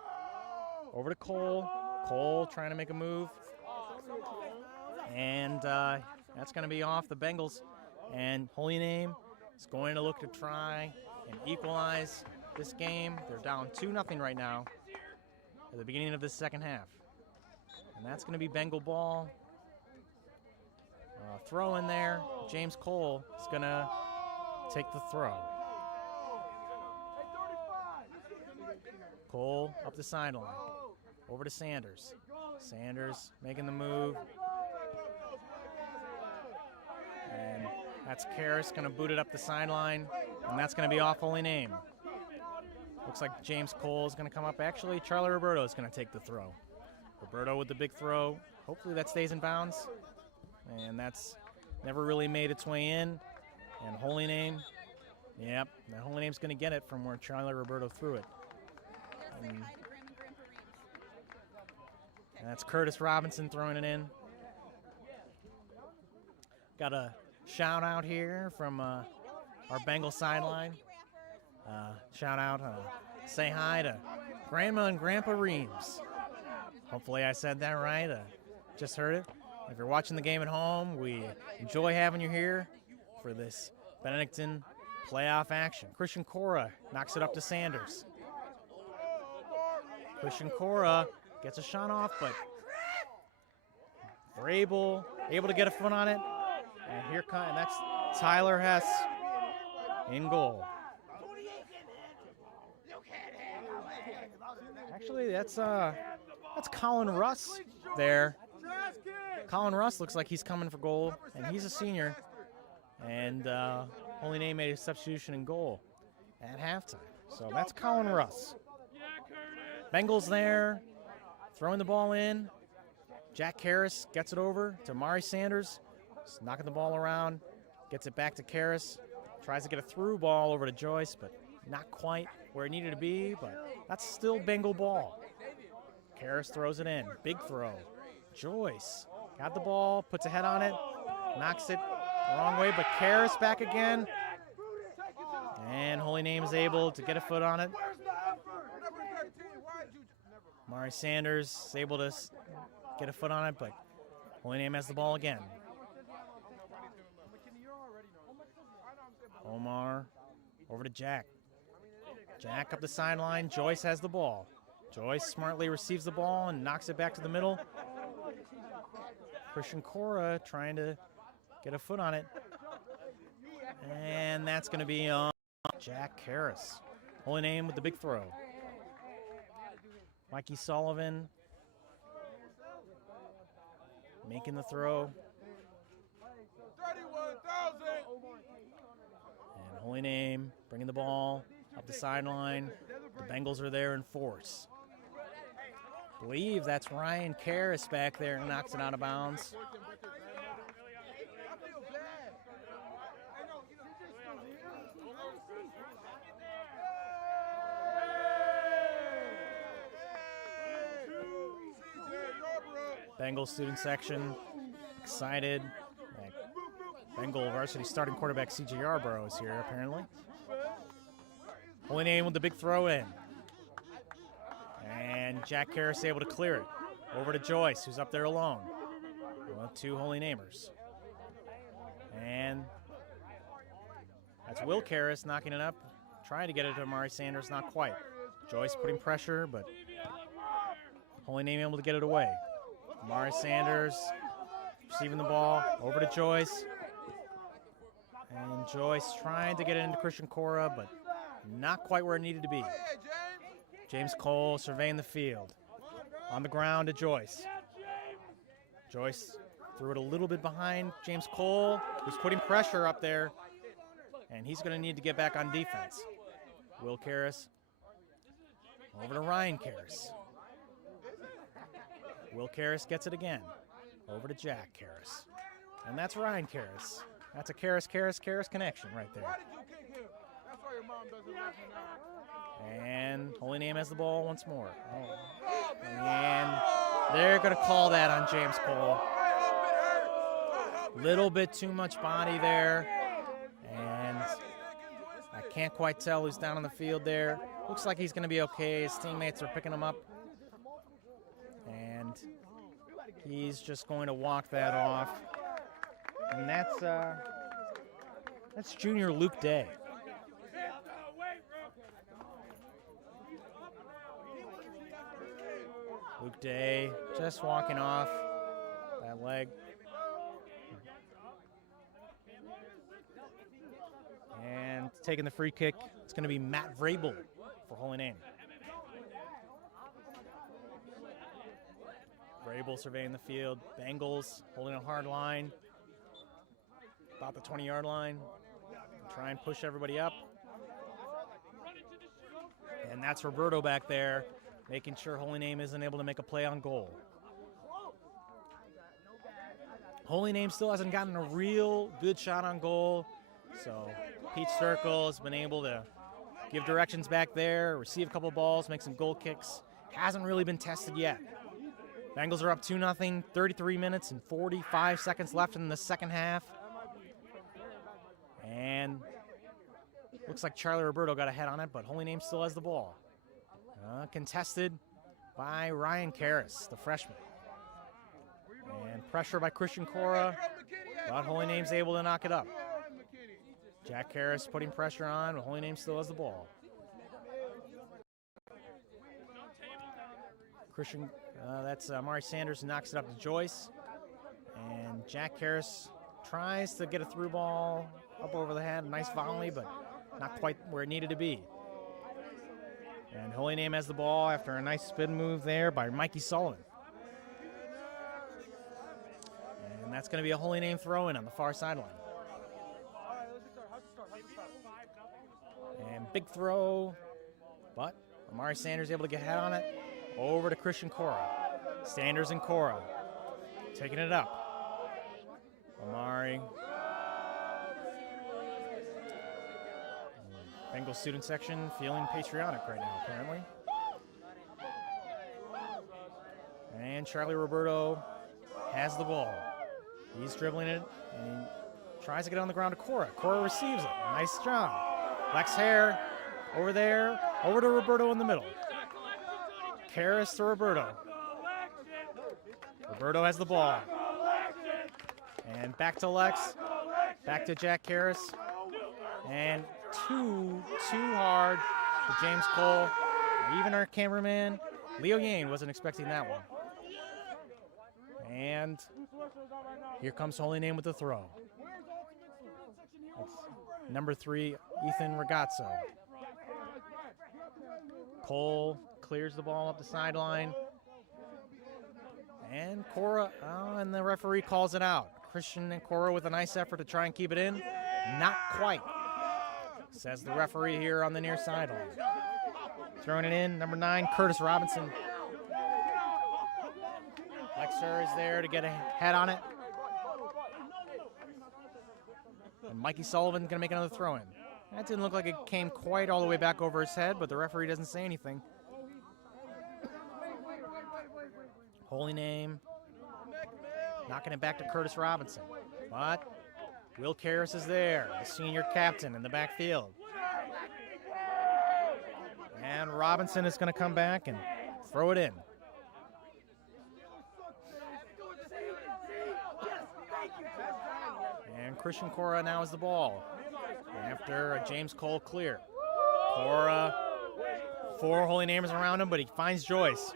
Over to Cole. Cole trying to make a move. And that's going to be off the Bengals. And Holy Name is going to look to try and equalize this game. They're down 2-0 right now at the beginning of this second half. And that's going to be Bengal ball. Throw in there. James Cole is going to take the throw. Cole up the sideline. Over to Sanders. Sanders making the move. And that's Karras going to boot it up the sideline. And that's going to be off Holy Name. Looks like James Cole is going to come up. Actually, Charlie Roberto is going to take the throw. Roberto with the big throw. Hopefully that stays in bounds. And that's never really made its way in. And Holy Name, yep, the Holy Name's going to get it from where Charlie Roberto threw it. And that's Curtis Robinson throwing it in. Got a shout out here from our Bengal sideline. Shout out, say hi to Grandma and Grandpa Reams. Hopefully I said that right. Just heard it. If you're watching the game at home, we enjoy having you here for this Benedictine playoff action. Christian Cora knocks it up to Sanders. Christian Cora gets a shot off, but we're able to get a foot on it. And here comes, and that's Tyler Hess in goal. Actually, that's Colin Russ there. Colin Russ looks like he's coming for goal, and he's a senior. And Holy Name made a substitution in goal at halftime. So that's Colin Russ. Bengals there, throwing the ball in. Jack Karras gets it over to Mari Sanders. Just knocking the ball around, gets it back to Karras. Tries to get a through ball over to Joyce, but not quite where it needed to be, but that's still Bengal ball. Karras throws it in, big throw. Joyce got the ball, puts a head on it, knocks it the wrong way, but Karras back again. And Holy Name is able to get a foot on it. Mari Sanders is able to get a foot on it, but Holy Name has the ball again. Omar over to Jack. Jack up the sideline. Joyce has the ball. Joyce smartly receives the ball and knocks it back to the middle. Christian Cora trying to get a foot on it. And that's going to be on Jack Karras. Holy Name with the big throw. Mikey Sullivan making the throw. And Holy Name bringing the ball up the sideline. The Bengals are there in force. I believe that's Ryan Karras back there and knocks it out of bounds. Bengal student section excited. Bengal varsity starting quarterback C.J. Yarborough is here apparently. Holy Name with the big throw in. And Jack Karras able to clear it. Over to Joyce, who's up there alone. Two Holy Namers. And that's Will Karras knocking it up. Trying to get it to Amari Sanders, not quite. Joyce putting pressure, but Holy Name able to get it away. Amari Sanders receiving the ball. Over to Joyce. And Joyce trying to get it into Christian Cora, but not quite where it needed to be. James Cole surveying the field. On the ground to Joyce. Joyce threw it a little bit behind James Cole, who's putting pressure up there. And he's going to need to get back on defense. Will Karras Over to Ryan Karras. Will Karras gets it again. Over to Jack Karras. And that's Ryan Karras. That's a Karras connection right there. And Holy Name has the ball once more. Oh. And they're going to call that on James Cole. Little bit too much body there. And I can't quite tell who's down on the field there. Looks like he's going to be okay. His teammates are picking him up. And he's just going to walk that off. And that's junior Luke Day. Luke Day just walking off that leg. And taking the free kick, it's going to be Matt Vrabel for Holy Name. Vrabel surveying the field. Bengals holding a hard line. About the 20-yard line. Try and push everybody up. And that's Roberto back there, making sure Holy Name isn't able to make a play on goal. Holy Name still hasn't gotten a real good shot on goal. So Pete Sturkle has been able to give directions back there, receive a couple balls, make some goal kicks. Hasn't really been tested yet. Bengals are up 2-0, 33 minutes and 45 seconds left in the second half. And looks like Charlie Roberto got a head on it, but Holy Name still has the ball. Contested by Ryan Karras, the freshman. And pressure by Christian Cora, but Holy Name's able to knock it up. Jack Karras putting pressure on, but Holy Name still has the ball. That's Amari Sanders who knocks it up to Joyce. And Jack Karras tries to get a through ball up over the head. Nice volley, but not quite where it needed to be. And Holy Name has the ball after a nice spin move there by Mikey Sullivan. And that's going to be a Holy Name throw-in on the far sideline. And big throw, but Amari Sanders able to get a head on it. Over to Christian Cora. Sanders and Cora taking it up. Amari. Bengal student section feeling patriotic right now, apparently. And Charlie Roberto has the ball. He's dribbling it and tries to get on the ground to Cora. Cora receives it. Nice job. Lex Hare over there. Over to Roberto in the middle. Karras to Roberto. Roberto has the ball. And back to Lex. Back to Jack Karras. And too hard for James Cole. Even our cameraman, Leo Yane, wasn't expecting that one. And here comes Holy Name with the throw. It's number 3, Ethan Ragazzo. Cole clears the ball up the sideline. And Cora, and the referee calls it out. Christian and Cora with a nice effort to try and keep it in. Not quite, says the referee here on the near sideline. Throwing it in, number 9, Curtis Robinson. Lexer is there to get a head on it. And Mikey Sullivan going to make another throw in. That didn't look like it came quite all the way back over his head, but the referee doesn't say anything. Holy Name knocking it back to Curtis Robinson. But Will Karras is there, the senior captain in the backfield. And Robinson is going to come back and throw it in. And Christian Cora now has the ball after a James Cole clear. Cora, 4 Holy Namers around him, but he finds Joyce.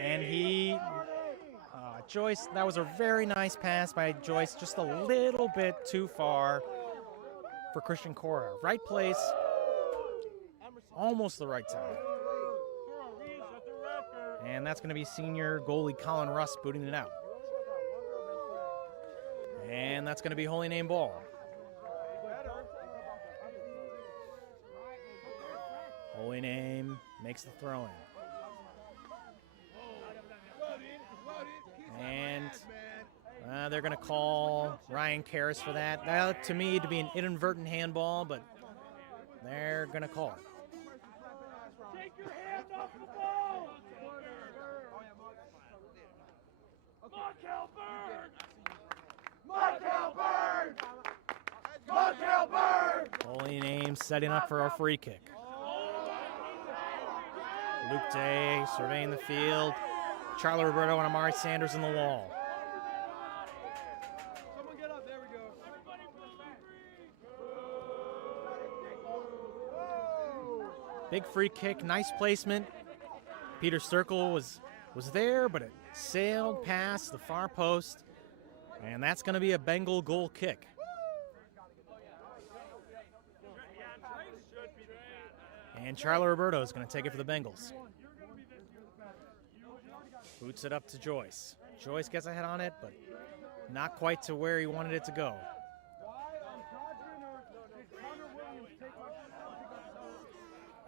And Joyce, that was a very nice pass by Joyce, just a little bit too far for Christian Cora. Right place, almost the right time. And that's going to be senior goalie Colin Russ booting it out. And that's going to be Holy Name ball. Holy Name makes the throw in. And they're going to call Ryan Karras for that. That looked to me to be an inadvertent handball, but they're going to call it. Take your hand off the ball! Markel Bird! Markel Bird! Holy Name setting up for a free kick. Luke Day surveying the field. Charlie Roberto and Amari Sanders in the wall. Someone get up. There we go. Big free kick, nice placement. Peter Sturkle was there, but it sailed past the far post, and that's going to be a Bengal goal kick. And Charlie Roberto is going to take it for the Bengals. Boots it up to Joyce. Joyce gets a head on it, but not quite to where he wanted it to go.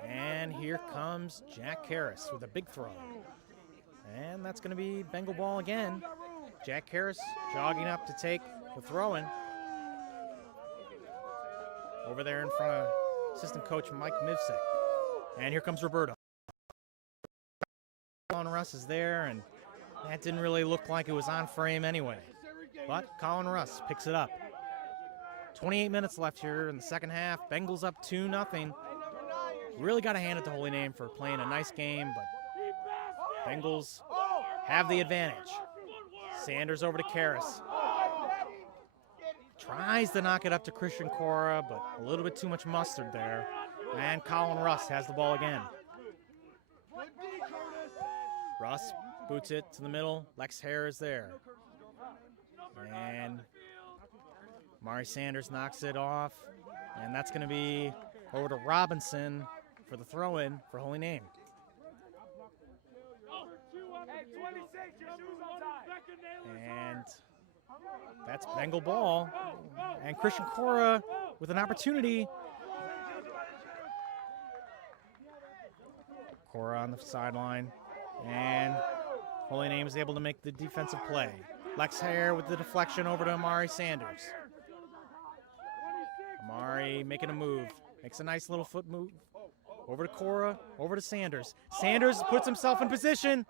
And here comes Jack Karras with a big throw. And that's going to be Bengal ball again. Jack Karras jogging up to take the throw-in. Over there in front of assistant coach Mike Mivsek. And here comes Roberto. Colin Russ is there, and that didn't really look like it was on frame anyway. But Colin Russ picks it up. 28 minutes left here in the second half. Bengals up 2-0. Really got to hand it to Holy Name for playing a nice game, but Bengals have the advantage. Sanders over to Karras. Tries to knock it up to Christian Cora, but a little bit too much mustard there. And Colin Russ has the ball again. Russ boots it to the middle. Lex Hare is there. And Mari Sanders knocks it off. And that's going to be over to Robinson for the throw-in for Holy Name. And that's Bengal ball. And Christian Cora with an opportunity. Cora on the sideline. And Holy Name is able to make the defensive play. Lex Hare with the deflection over to Amari Sanders. Amari making a move. Makes a nice little foot move. Over to Cora, over to Sanders. Sanders puts himself in position.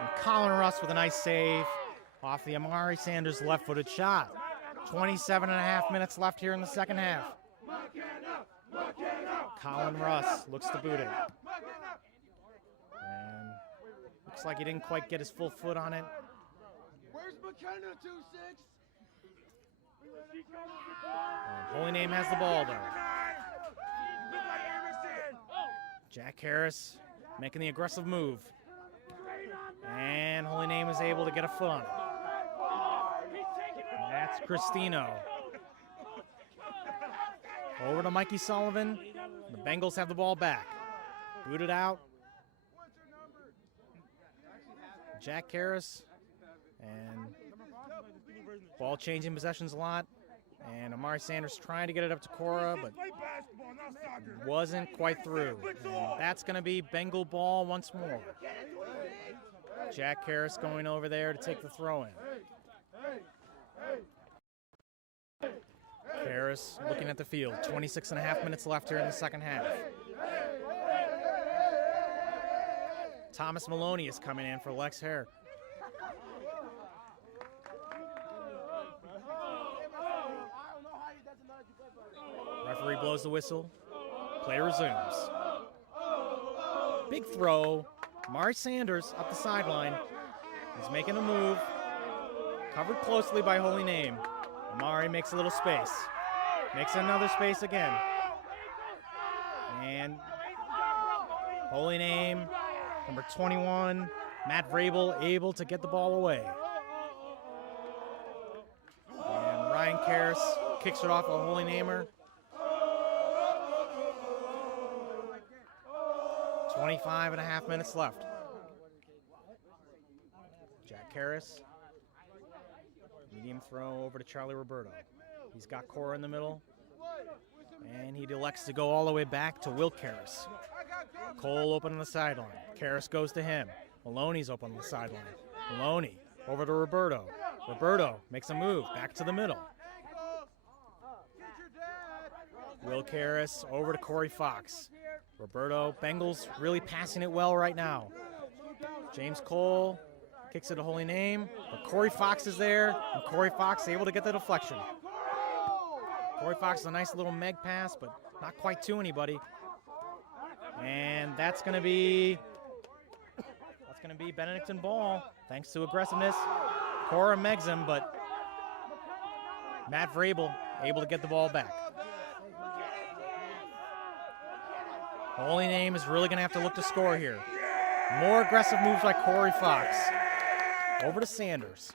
And Colin Russ with a nice save off the Amari Sanders left-footed shot. 27.5 minutes left here in the second half. Colin Russ looks to boot it. And looks like he didn't quite get his full foot on it. Where's McKenna, 2-6? And Holy Name has the ball, though. Jack Karras making the aggressive move. And Holy Name is able to get a foot on it. And that's Cristino. Over to Mikey Sullivan. The Bengals have the ball back. Booted out. Jack Karras. And ball changing possessions a lot. And Amari Sanders trying to get it up to Cora, but wasn't quite through. And that's going to be Bengal ball once more. Jack Karras going over there to take the throw-in. Karras looking at the field. 26.5 minutes left here in the second half. Thomas Maloney is coming in for Lex Hare. Referee blows the whistle. Play resumes. Big throw. Amari Sanders up the sideline. He's making a move. Covered closely by Holy Name. Amari makes a little space. Makes another space again. And Holy Name, number 21, Matt Vrabel, able to get the ball away. And Ryan Karras kicks it off a Holy Namer. 25.5 minutes left. Jack Karras. Medium throw over to Charlie Roberto. He's got Cora in the middle. And he elects to go all the way back to Will Karras. Cole open on the sideline. Karras goes to him. Maloney's open on the sideline. Maloney over to Roberto. Roberto makes a move back to the middle. Will Karras over to Corey Fox. Roberto, Bengals really passing it well right now. James Cole kicks it to Holy Name, but Corey Fox is there, and Corey Fox able to get the deflection. Corey Fox is a nice little meg pass, but not quite to anybody. And that's going to be Benedictine ball, thanks to aggressiveness. Cora megs him, but Matt Vrabel able to get the ball back. Holy Name is really going to have to look to score here. More aggressive moves by Corey Fox. Over to Sanders.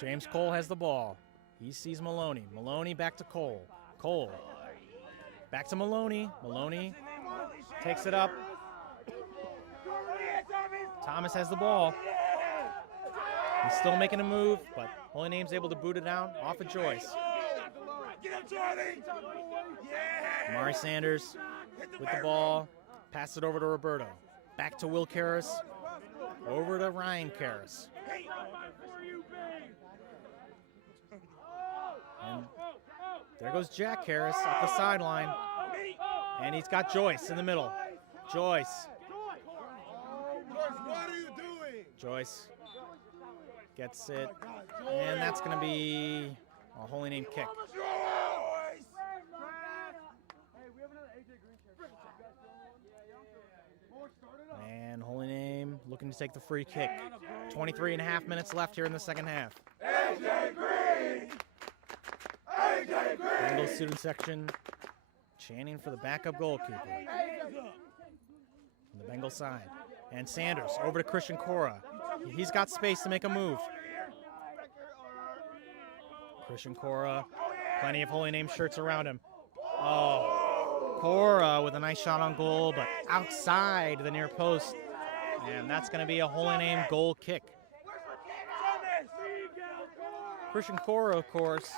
James Cole has the ball. He sees Maloney. Maloney back to Cole. Cole back to Maloney. Maloney takes it up. Thomas has the ball. He's still making a move, but Holy Name's able to boot it down off of Joyce. Amari Sanders with the ball. Pass it over to Roberto. Back to Will Karras. Over to Ryan Karras. And there goes Jack Karras up the sideline. And he's got Joyce in the middle. Joyce. What are you doing? Joyce gets it. And that's going to be a Holy Name kick. And Holy Name looking to take the free kick. 23.5 minutes left here in the second half. AJ Green! AJ Green! Bengals student section chanting for the backup goalkeeper. On the Bengals side. And Sanders over to Christian Cora. He's got space to make a move. Christian Cora, plenty of Holy Name shirts around him. Oh, Cora with a nice shot on goal, but outside the near post. And that's going to be a Holy Name goal kick. Christian Cora, of course,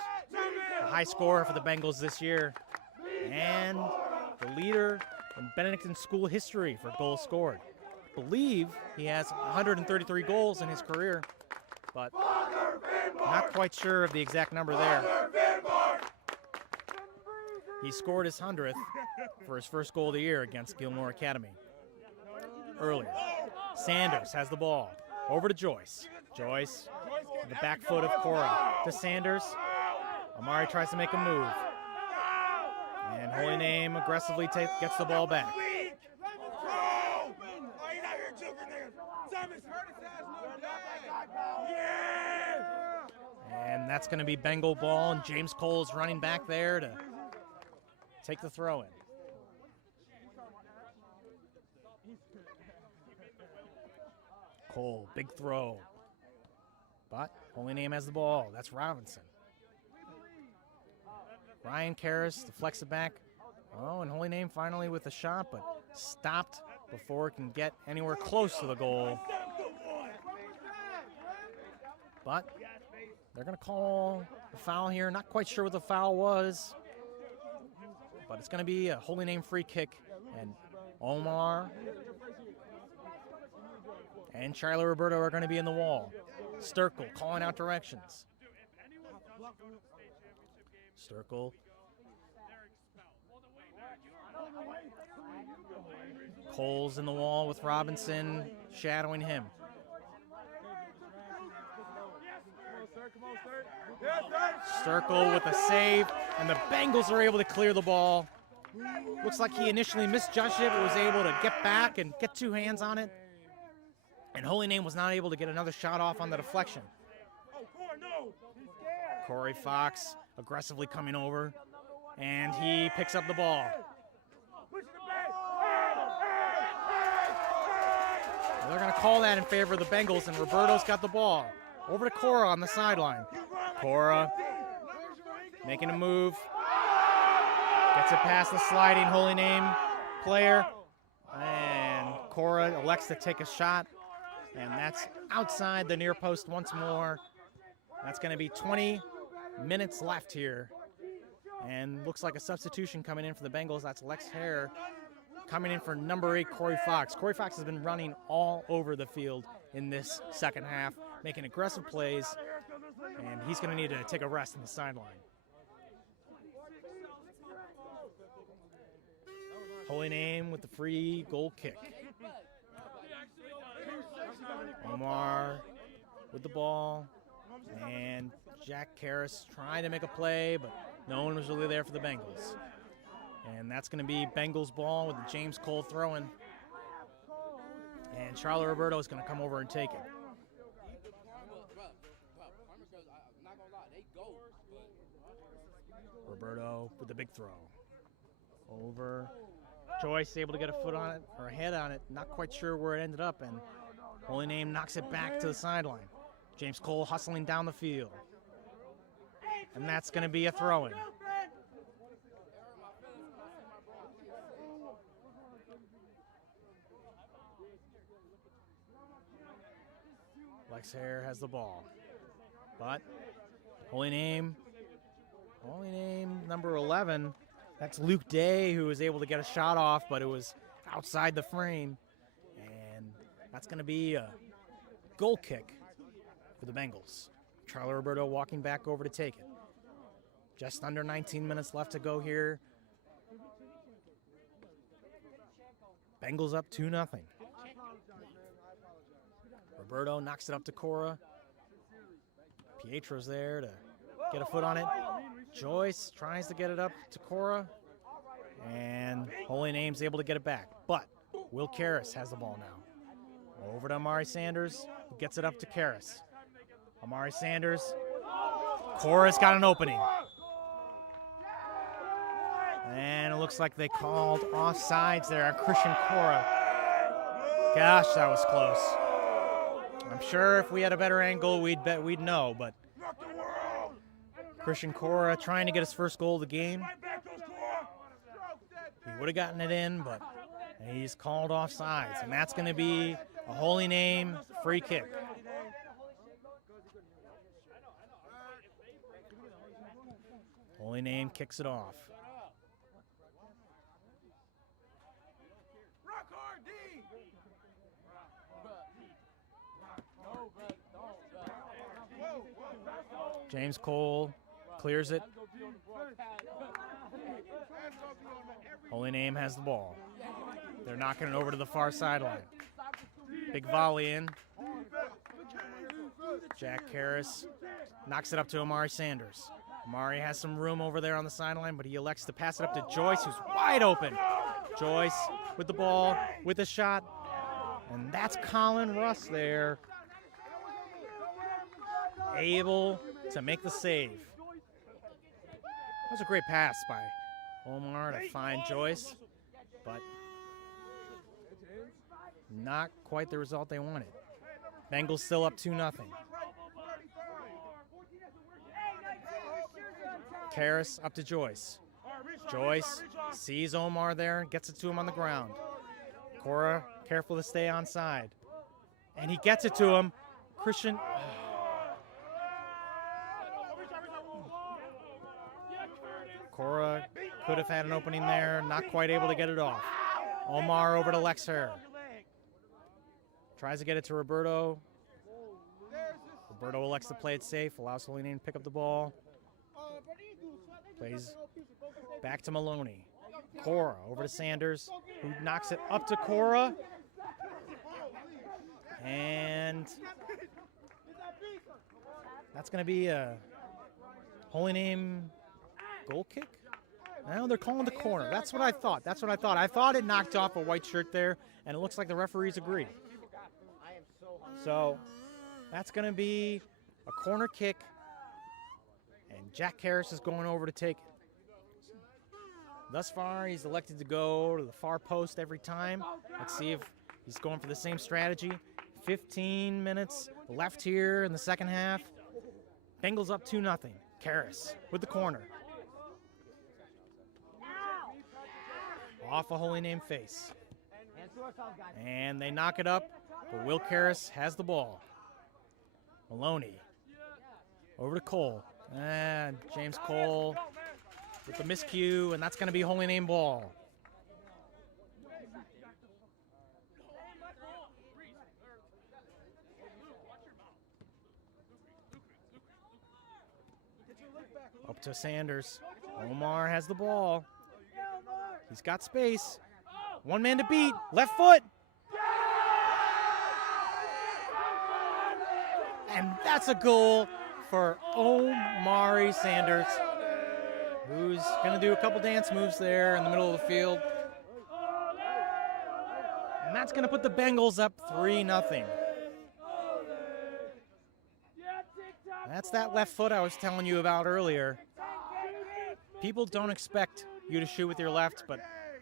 a high scorer for the Bengals this year. And the leader in Benedictine school history for goals scored. I believe he has 133 goals in his career, but not quite sure of the exact number there. He scored his 100th for his first goal of the year against Gilmore Academy earlier. Sanders has the ball. Over to Joyce. Joyce, the back foot of Cora to Sanders. Amari tries to make a move. And Holy Name aggressively gets the ball back. And that's going to be Bengal ball, and James Cole is running back there to take the throw in. Cole, big throw. But Holy Name has the ball. That's Robinson. Ryan Karras deflects it back. Oh, and Holy Name finally with a shot, but stopped before it can get anywhere close to the goal. But they're going to call the foul here. Not quite sure what the foul was, but it's going to be a Holy Name free kick. And Omar and Shiloh Roberto are going to be in the wall. Sturkle calling out directions. Sturkle. Cole's in the wall with Robinson shadowing him. Sturkle with a save, and the Bengals are able to clear the ball. Looks like he initially misjudged it, but was able to get back and get two hands on it. And Holy Name was not able to get another shot off on the deflection. Corey Fox aggressively coming over, and he picks up the ball. Well, they're going to call that in favor of the Bengals, and Roberto's got the ball. Over to Cora on the sideline. Cora making a move. Gets it past the sliding Holy Name player. And Cora elects to take a shot. And that's outside the near post once more. That's going to be 20 minutes left here. And looks like a substitution coming in for the Bengals. That's Lex Hare coming in for number 8, Corey Fox. Corey Fox has been running all over the field in this second half, making aggressive plays, and he's going to need to take a rest on the sideline. Holy Name with the free goal kick. Omar with the ball, and Jack Karras trying to make a play, but no one was really there for the Bengals. And that's going to be Bengals ball with the James Cole throwing. And Charlie Roberto is going to come over and take it. Roberto with the big throw. Over. Joyce able to get a foot on it, or a head on it. Not quite sure where it ended up, and Holy Name knocks it back to the sideline. James Cole hustling down the field. And that's going to be a throw-in. Lex Hare has the ball. But Holy Name number 11, that's Luke Day, who was able to get a shot off, but it was outside the frame. And that's going to be a goal kick for the Bengals. Charlie Roberto walking back over to take it. Just under 19 minutes left to go here. Bengals up 2-0. Roberto knocks it up to Cora. Pietro's there to get a foot on it. Joyce tries to get it up to Cora. And Holy Name's able to get it back. But Will Karras has the ball now. Over to Amari Sanders, who gets it up to Karras. Amari Sanders. Cora's got an opening. And it looks like they called offsides there on Christian Cora. Gosh, that was close. I'm sure if we had a better angle, we'd know, but Christian Cora trying to get his first goal of the game. He would have gotten it in, but he's called offsides, and that's going to be a Holy Name free kick. Holy Name kicks it off. James Cole clears it. Holy Name has the ball. They're knocking it over to the far sideline. Big volley in. Jack Karras knocks it up to Amari Sanders. Amari has some room over there on the sideline, but he elects to pass it up to Joyce, who's wide open. Joyce with the ball, with a shot, and that's Colin Russ there, able to make the save. That was a great pass by Omar to find Joyce, but not quite the result they wanted. Bengals still up 2-0. Karras up to Joyce. Joyce sees Omar there, gets it to him on the ground. Cora careful to stay onside. And he gets it to him. Christian. Cora could have had an opening there, not quite able to get it off. Omar over to Lex Hare. Tries to get it to Roberto. Roberto elects to play it safe, allows Holy Name to pick up the ball. Plays back to Maloney. Cora over to Sanders, who knocks it up to Cora. And that's going to be a Holy Name goal kick? No, they're calling the corner. That's what I thought. I thought it knocked off a white shirt there, and it looks like the referees agree. So that's going to be a corner kick, and Jack Karras is going over to take it. Thus far, he's elected to go to the far post every time. Let's see if he's going for the same strategy. 15 minutes left here in the second half. Bengals up 2-0. Karras with the corner. Off a Holy Name face. And they knock it up, but Will Karras has the ball. Maloney over to Cole. And James Cole with the miscue, and that's going to be Holy Name ball. Up to Sanders. Omar has the ball. He's got space. One man to beat. Left foot. And that's a goal for Omari Sanders, who's going to do a couple dance moves there in the middle of the field. And that's going to put the Bengals up 3-0. That's that left foot I was telling you about earlier. People don't expect you to shoot with your left, but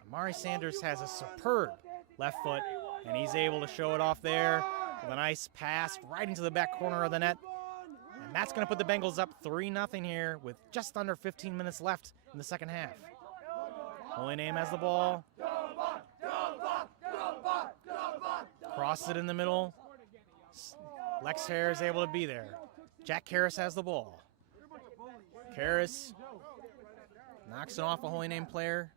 Omari Sanders has a superb left foot, and he's able to show it off there with a nice pass right into the back corner of the net. And that's going to put the Bengals up 3-0 here with just under 15 minutes left in the second half. Holy Name has the ball. Cross it in the middle. Lex Hare is able to be there. Jack Karras has the ball. Karras knocks it off a Holy Name player.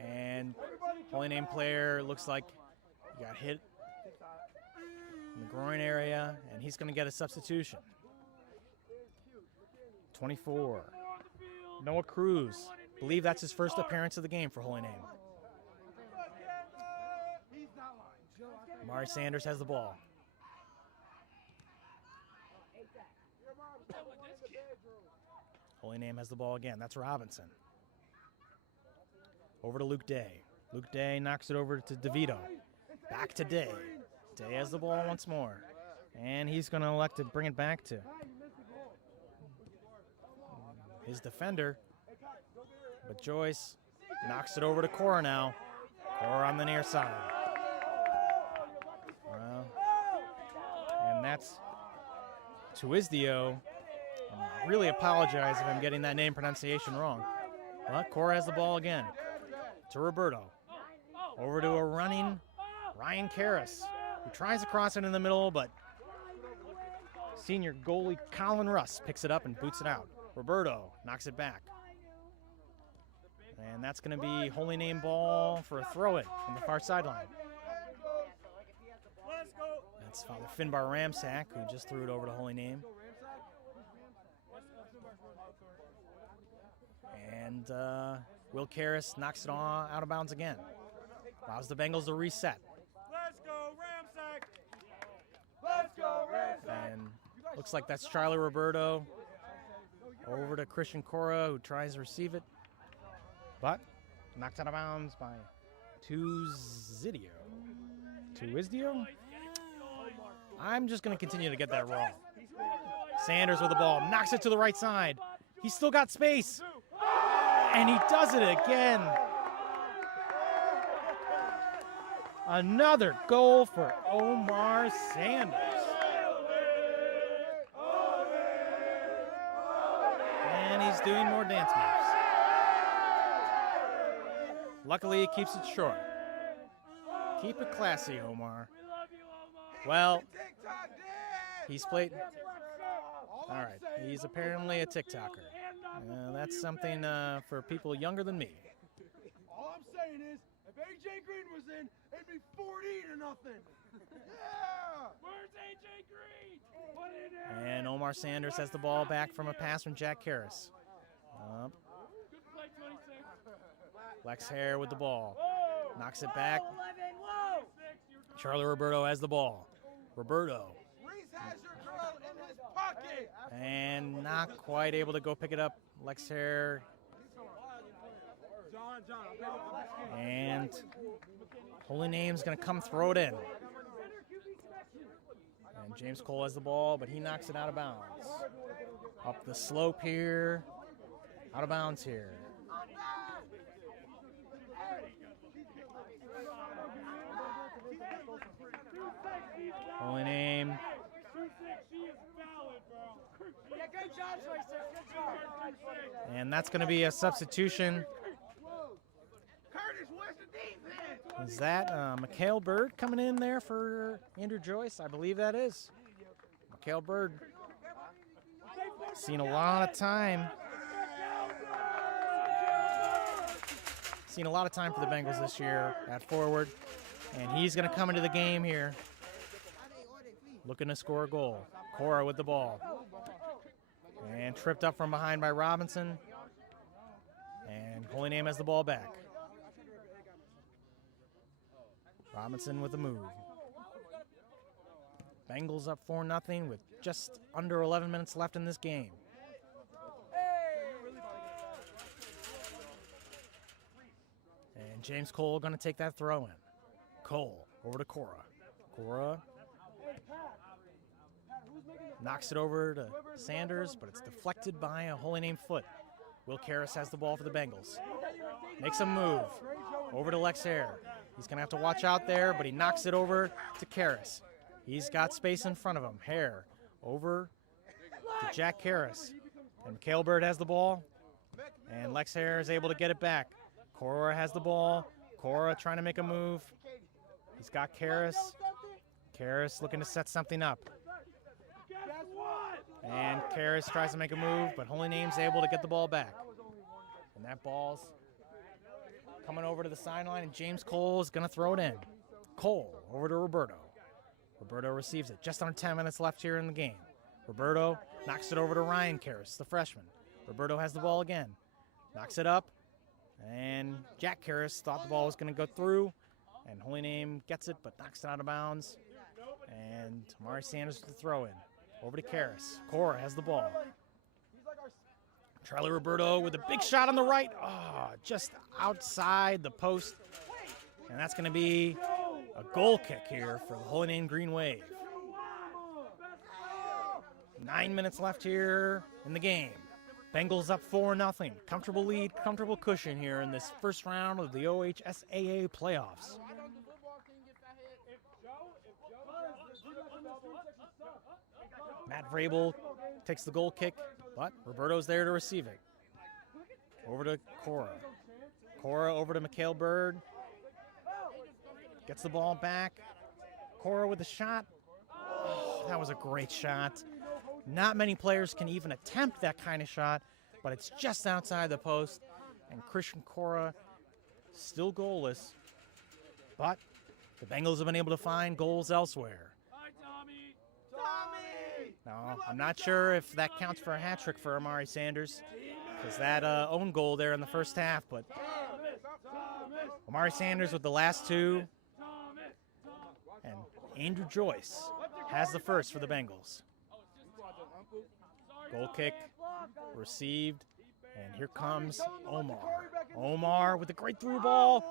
And Holy Name player looks like he got hit in the groin area, and he's going to get a substitution. 24. Noah Cruz. Believe that's his first appearance of the game for Holy Name. Omari Sanders has the ball. Holy Name has the ball again. That's Robinson. Over to Luke Day. Luke Day knocks it over to DeVito. Back to Day. Day has the ball once more. And he's going to elect to bring it back to his defender. But Joyce knocks it over to Cora now. Cora on the near side. Well, and that's Tuizdio. I really apologize if I'm getting that name pronunciation wrong. But Cora has the ball again. To Roberto. Over to a running Ryan Karras, who tries to cross it in the middle, but senior goalie Colin Russ picks it up and boots it out. Roberto knocks it back. And that's going to be Holy Name ball for a throw-in from the far sideline. That's Father Finbar Ramsack, who just threw it over to Holy Name. And Will Karras knocks it on out of bounds again. Allows the Bengals to reset. Let's go, Ramsack! Let's go, Ramsack! And looks like that's Charlie Roberto over to Christian Cora, who tries to receive it, but knocked out of bounds by Tuizdio. I'm just going to continue to get that wrong. Sanders with the ball, knocks it to the right side. He's still got space, and he does it again. Another goal for Omar Sanders. And he's doing more dance moves. Luckily, he keeps it short. Keep it classy, Omar. Well, he's played. All right, he's apparently a TikToker. That's something for people younger than me. All I'm saying is, if AJ Green was in, it'd be 40-0. Yeah! Where's AJ Green? Put it in! And Omar Sanders has the ball back from a pass from Jack Karras. Lex Hare with the ball. Knocks it back. Charlie Roberto has the ball. Roberto. Reese has your girl in his pocket! And not quite able to go pick it up. Lex Hare. And Holy Name's going to come throw it in. And James Cole has the ball, but he knocks it out of bounds. Up the slope here. Out of bounds here. Holy Name. And that's going to be a substitution. Is that Mikhail Bird coming in there for Andrew Joyce? I believe that is. Mikhail Bird Seen a lot of time. Seen a lot of time for the Bengals this year at forward. And he's going to come into the game here looking to score a goal. Cora with the ball. And tripped up from behind by Robinson. And Holy Name has the ball back. Robinson with the move. Bengals up 4-0 with just under 11 minutes left in this game. And James Cole going to take that throw in. Cole over to Cora. Cora knocks it over to Sanders, but it's deflected by a Holy Name foot. Will Karras has the ball for the Bengals. Makes a move over to Lex Hare. He's going to have to watch out there, but he knocks it over to Karras. He's got space in front of him. Hare over to Jack Karras. And Mikhail Bird has the ball, and Lex Hare is able to get it back. Cora has the ball. Cora trying to make a move. He's got Karras. Karras looking to set something up. And Karras tries to make a move, but Holy Name's able to get the ball back. And that ball's coming over to the sideline, and James Cole is going to throw it in. Cole over to Roberto. Roberto receives it. Just under 10 minutes left here in the game. Roberto knocks it over to Ryan Karras, the freshman. Roberto has the ball again. Knocks it up. And Jack Karras thought the ball was going to go through. And Holy Name gets it, but knocks it out of bounds. And Amari Sanders with the throw in. Over to Karras. Cora has the ball. Charlie Roberto with a big shot on the right. Oh, just outside the post. And that's going to be a goal kick here for the Holy Name Green Wave. 9 minutes left here in the game. Bengals up 4-0. Comfortable lead, comfortable cushion here in this first round of the OHSAA playoffs. Matt Vrabel takes the goal kick, but Roberto's there to receive it. Over to Cora. Cora over to Mikhail Bird. Gets the ball back. Cora with the shot. Oh, that was a great shot. Not many players can even attempt that kind of shot, but it's just outside the post. And Christian Cora still goalless, but the Bengals have been able to find goals elsewhere. Now, I'm not sure if that counts for a hat trick for Amari Sanders, because that own goal there in the first half, but Amari Sanders with the last two, and Andrew Joyce has the first for the Bengals. Goal kick received, and here comes Omar. Omar with a great through ball,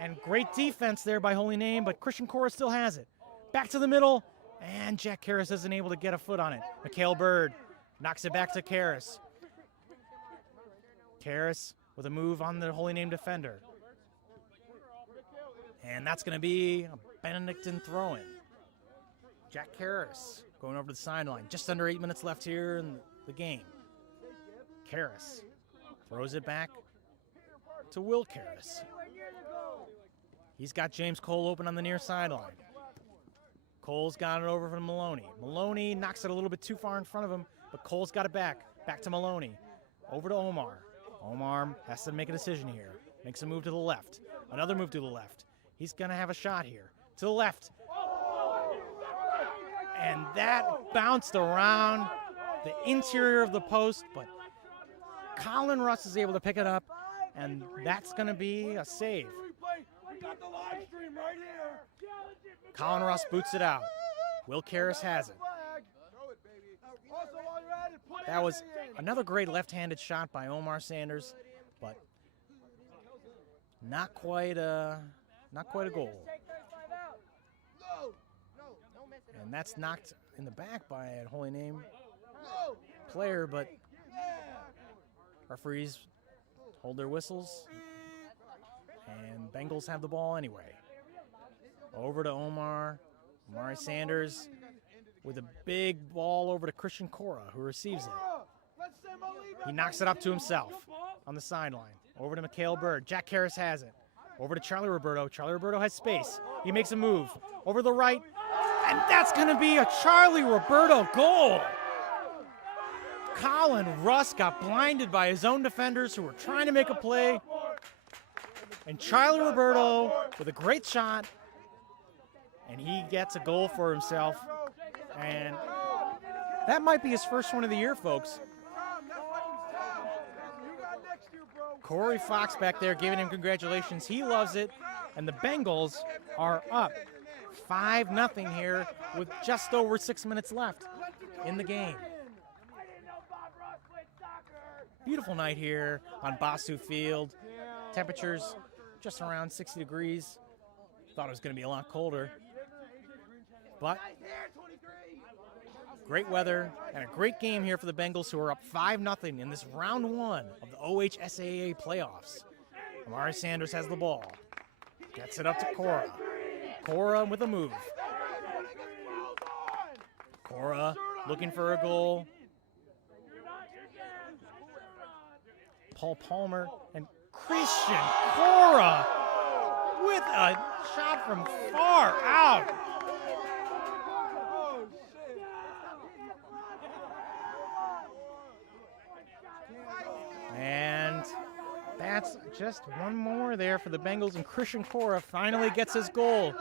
and great defense there by Holy Name, but Christian Cora still has it. Back to the middle, and Jack Karras isn't able to get a foot on it. Mikhail Bird knocks it back to Karras. Karras with a move on the Holy Name defender. And that's going to be a Benedictine throw-in. Jack Karras going over to the sideline. Just under 8 minutes left here in the game. Karras throws it back to Will Karras. He's got James Cole open on the near sideline. Cole's got it over from Maloney. Maloney knocks it a little bit too far in front of him, but Cole's got it back. Back to Maloney. Over to Omar. Omar has to make a decision here. Makes a move to the left. Another move to the left. He's going to have a shot here. To the left. And that bounced around the interior of the post, but Colin Russ is able to pick it up, and that's going to be a save. Colin Russ boots it out. Will Karras has it. That was another great left-handed shot by Omar Sanders, but not quite a goal. And that's knocked in the back by a Holy Name player, but referees hold their whistles, and Bengals have the ball anyway. Over to Omar. Amari Sanders with a big ball over to Christian Cora, who receives it. He knocks it up to himself on the sideline. Over to Mikhail Bird. Jack Karras has it. Over to Charlie Roberto. Charlie Roberto has space. He makes a move. Over the right. And that's going to be a Charlie Roberto goal. Colin Russ got blinded by his own defenders who were trying to make a play. And Charlie Roberto with a great shot. And he gets a goal for himself. And that might be his first one of the year, folks. Corey Fox back there giving him congratulations. He loves it. And the Bengals are up 5-0 here with just over 6 minutes left in the game. Beautiful night here on Basu Field. Temperatures just around 60 degrees. Thought it was going to be a lot colder. But great weather and a great game here for the Bengals, who are up 5-0 in this round 1 of the OHSAA playoffs. Amari Sanders has the ball. Gets it up to Cora. Cora with a move. Cora looking for a goal. Paul Palmer and Christian Cora with a shot from far out. And that's just one more there for the Bengals, and Christian Cora finally gets his goal.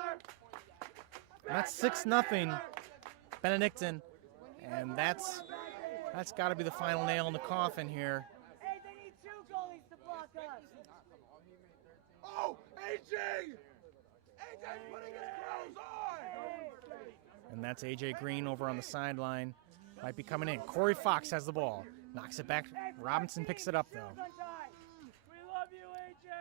And that's 6-0 Benedictine, and that's got to be the final nail in the coffin here. Hey, they need 2 goalies to block us. Oh, AJ! AJ's putting his clothes on! And that's AJ Green over on the sideline. Might be coming in. Corey Fox has the ball. Knocks it back. Robinson picks it up, though. We love you, AJ.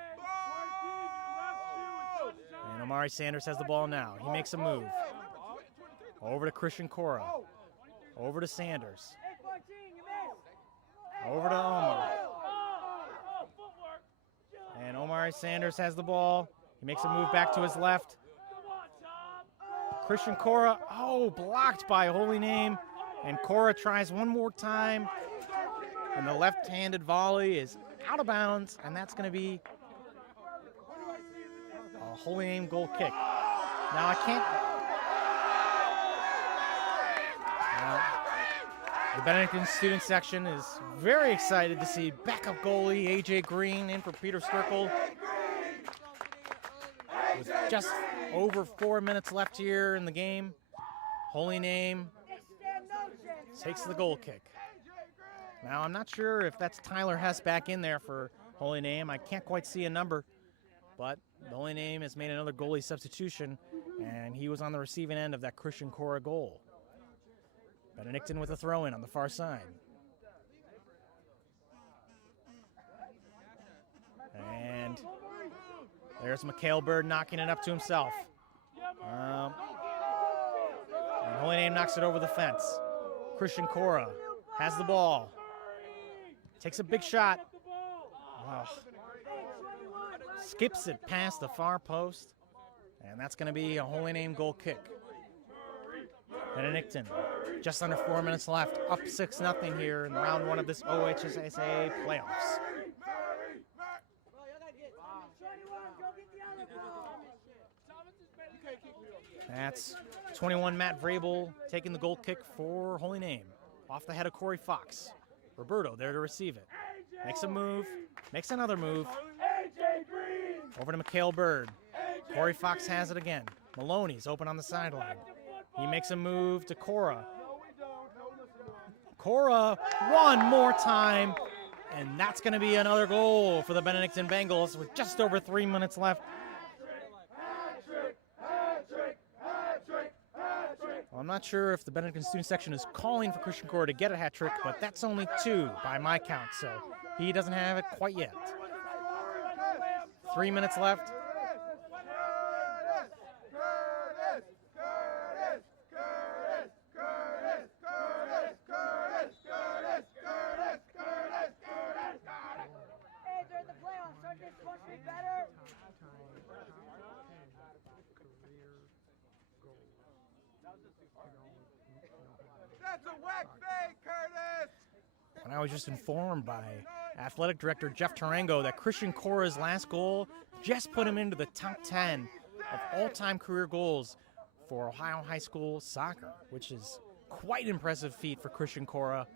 And Amari Sanders has the ball now. He makes a move. Over to Christian Cora. Over to Sanders. Hey, 14, you missed. Over to Omar. And Omar Sanders has the ball. He makes a move back to his left. Christian Cora, blocked by Holy Name. And Cora tries one more time. And the left-handed volley is out of bounds, and that's going to be a Holy Name goal kick. Now I can't. The Benedictine student section is very excited to see backup goalie AJ Green in for Peter Sturkle. With just over 4 minutes left here in the game, Holy Name takes the goal kick. Now, I'm not sure if that's Tyler Hess back in there for Holy Name. I can't quite see a number, but the Holy Name has made another goalie substitution, and he was on the receiving end of that Christian Cora goal. Benedictine with a throw-in on the far side. And there's Mikhail Bird knocking it up to himself. And Holy Name knocks it over the fence. Christian Cora has the ball. Takes a big shot. Skips it past the far post. And that's going to be a Holy Name goal kick. Benedictine, just under 4 minutes left. Up 6-0 here in round 1 of this OHSAA playoffs. That's 21 Matt Vrabel taking the goal kick for Holy Name. Off the head of Corey Fox. Roberto there to receive it. Makes a move. Makes another move. Over to Mikhail Bird. Corey Fox has it again. Maloney's open on the sideline. He makes a move to Cora. Cora one more time. And that's going to be another goal for the Benedictine Bengals with just over 3 minutes left. Well, I'm not sure if the Benedictine student section is calling for Christian Cora to get a hat trick, but that's only 2 by my count, so he doesn't have it quite yet. 3 minutes left. Hey, they're in the playoffs. Aren't they supposed to be better? That's a whack fake, Curtis! And I was just informed by athletic director Jeff Tarango that Christian Cora's last goal just put him into the top 10 of all-time career goals for Ohio high school soccer, which is quite an impressive feat for Christian Cora.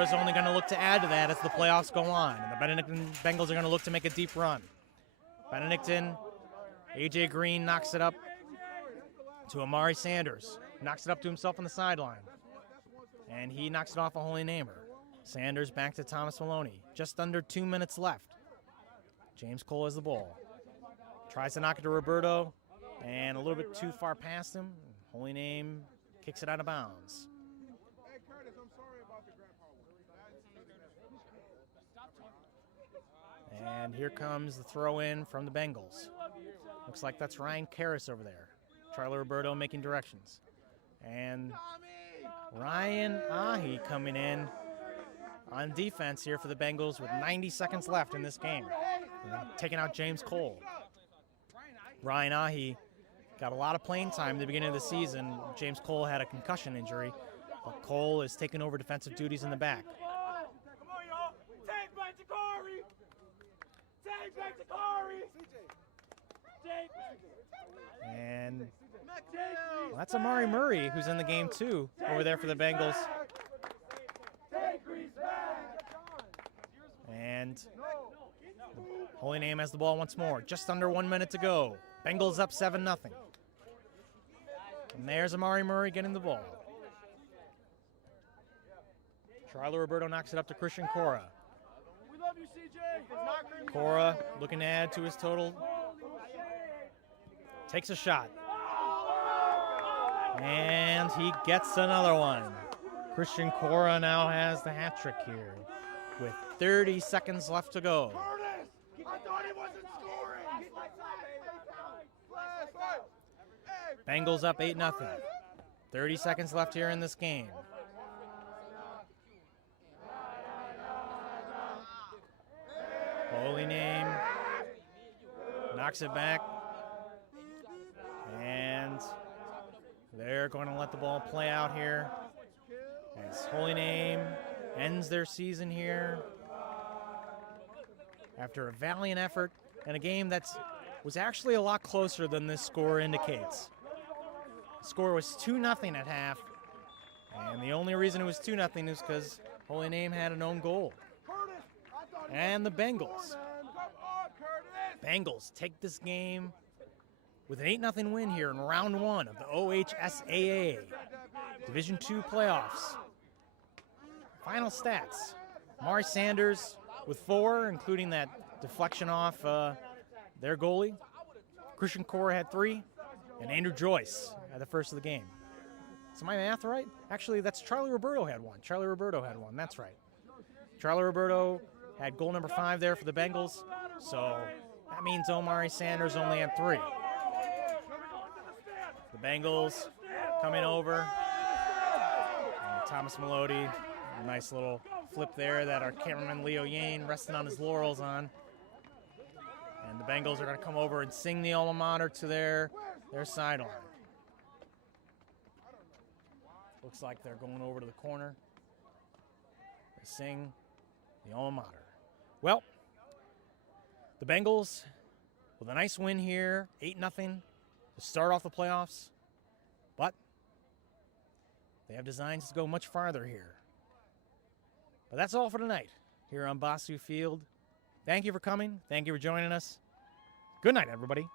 Cora is only going to look to add to that as the playoffs go on. And the Benedictine Bengals are going to look to make a deep run. Benedictine, A.J. Green knocks it up to Amari Sanders. Knocks it up to himself on the sideline. And he knocks it off a Holy Namer. Sanders back to Thomas Maloney. Just under 2 minutes left. James Cole has the ball. Tries to knock it to Roberto. And a little bit too far past him. Holy Name kicks it out of bounds. Hey, Curtis, I'm sorry about the grandpa one. And here comes the throw in from the Bengals. Looks like that's Ryan Karras over there. Charlie Roberto making directions. And Ryan Ahi coming in on defense here for the Bengals with 90 seconds left in this game. Taking out James Cole. Ryan Ahi got a lot of playing time at the beginning of the season. James Cole had a concussion injury, but Cole is taking over defensive duties in the back. Come on, y'all. Take back to Corey. Take back to Corey. And well, that's Amari Murray, who's in the game too, over there for the Bengals. And Holy Name has the ball once more. Just under 1 minute to go. Bengals up 7-0. And there's Amari Murray getting the ball. Charlie Roberto knocks it up to Christian Cora. We love you, CJ. Cora looking to add to his total. Takes a shot. And he gets another one. Christian Cora now has the hat trick here with 30 seconds left to go. Curtis, I thought he wasn't scoring. Bengals up 8-0. 30 seconds left here in this game. Holy Name knocks it back. And they're going to let the ball play out here as Holy Name ends their season here after a valiant effort in a game that was actually a lot closer than this score indicates. The score was 2-0 at half, and the only reason it was 2-0 is because Holy Name had an own goal. And the Bengals take this game with an 8-0 win here in round 1 of the OHSAA Division II playoffs. Final stats: Amari Sanders with 4, including that deflection off their goalie. Christian Cora had 3, and Andrew Joyce had the first of the game. Is my math right? Actually, that's Charlie Roberto had 1. Charlie Roberto had 1, that's right. Charlie Roberto had goal number 5 there for the Bengals, so that means Omari Sanders only had 3. The Bengals coming over. And Thomas Maloney, a nice little flip there that our cameraman Leo Yane resting on his laurels on. And the Bengals are going to come over and sing the alma mater to their sideline. Looks like they're going over to the corner. They sing the alma mater. Well, the Bengals with a nice win here, 8-0 to start off the playoffs, but they have designs to go much farther here. But that's all for tonight here on Basu Field. Thank you for coming. Thank you for joining us. Good night, everybody.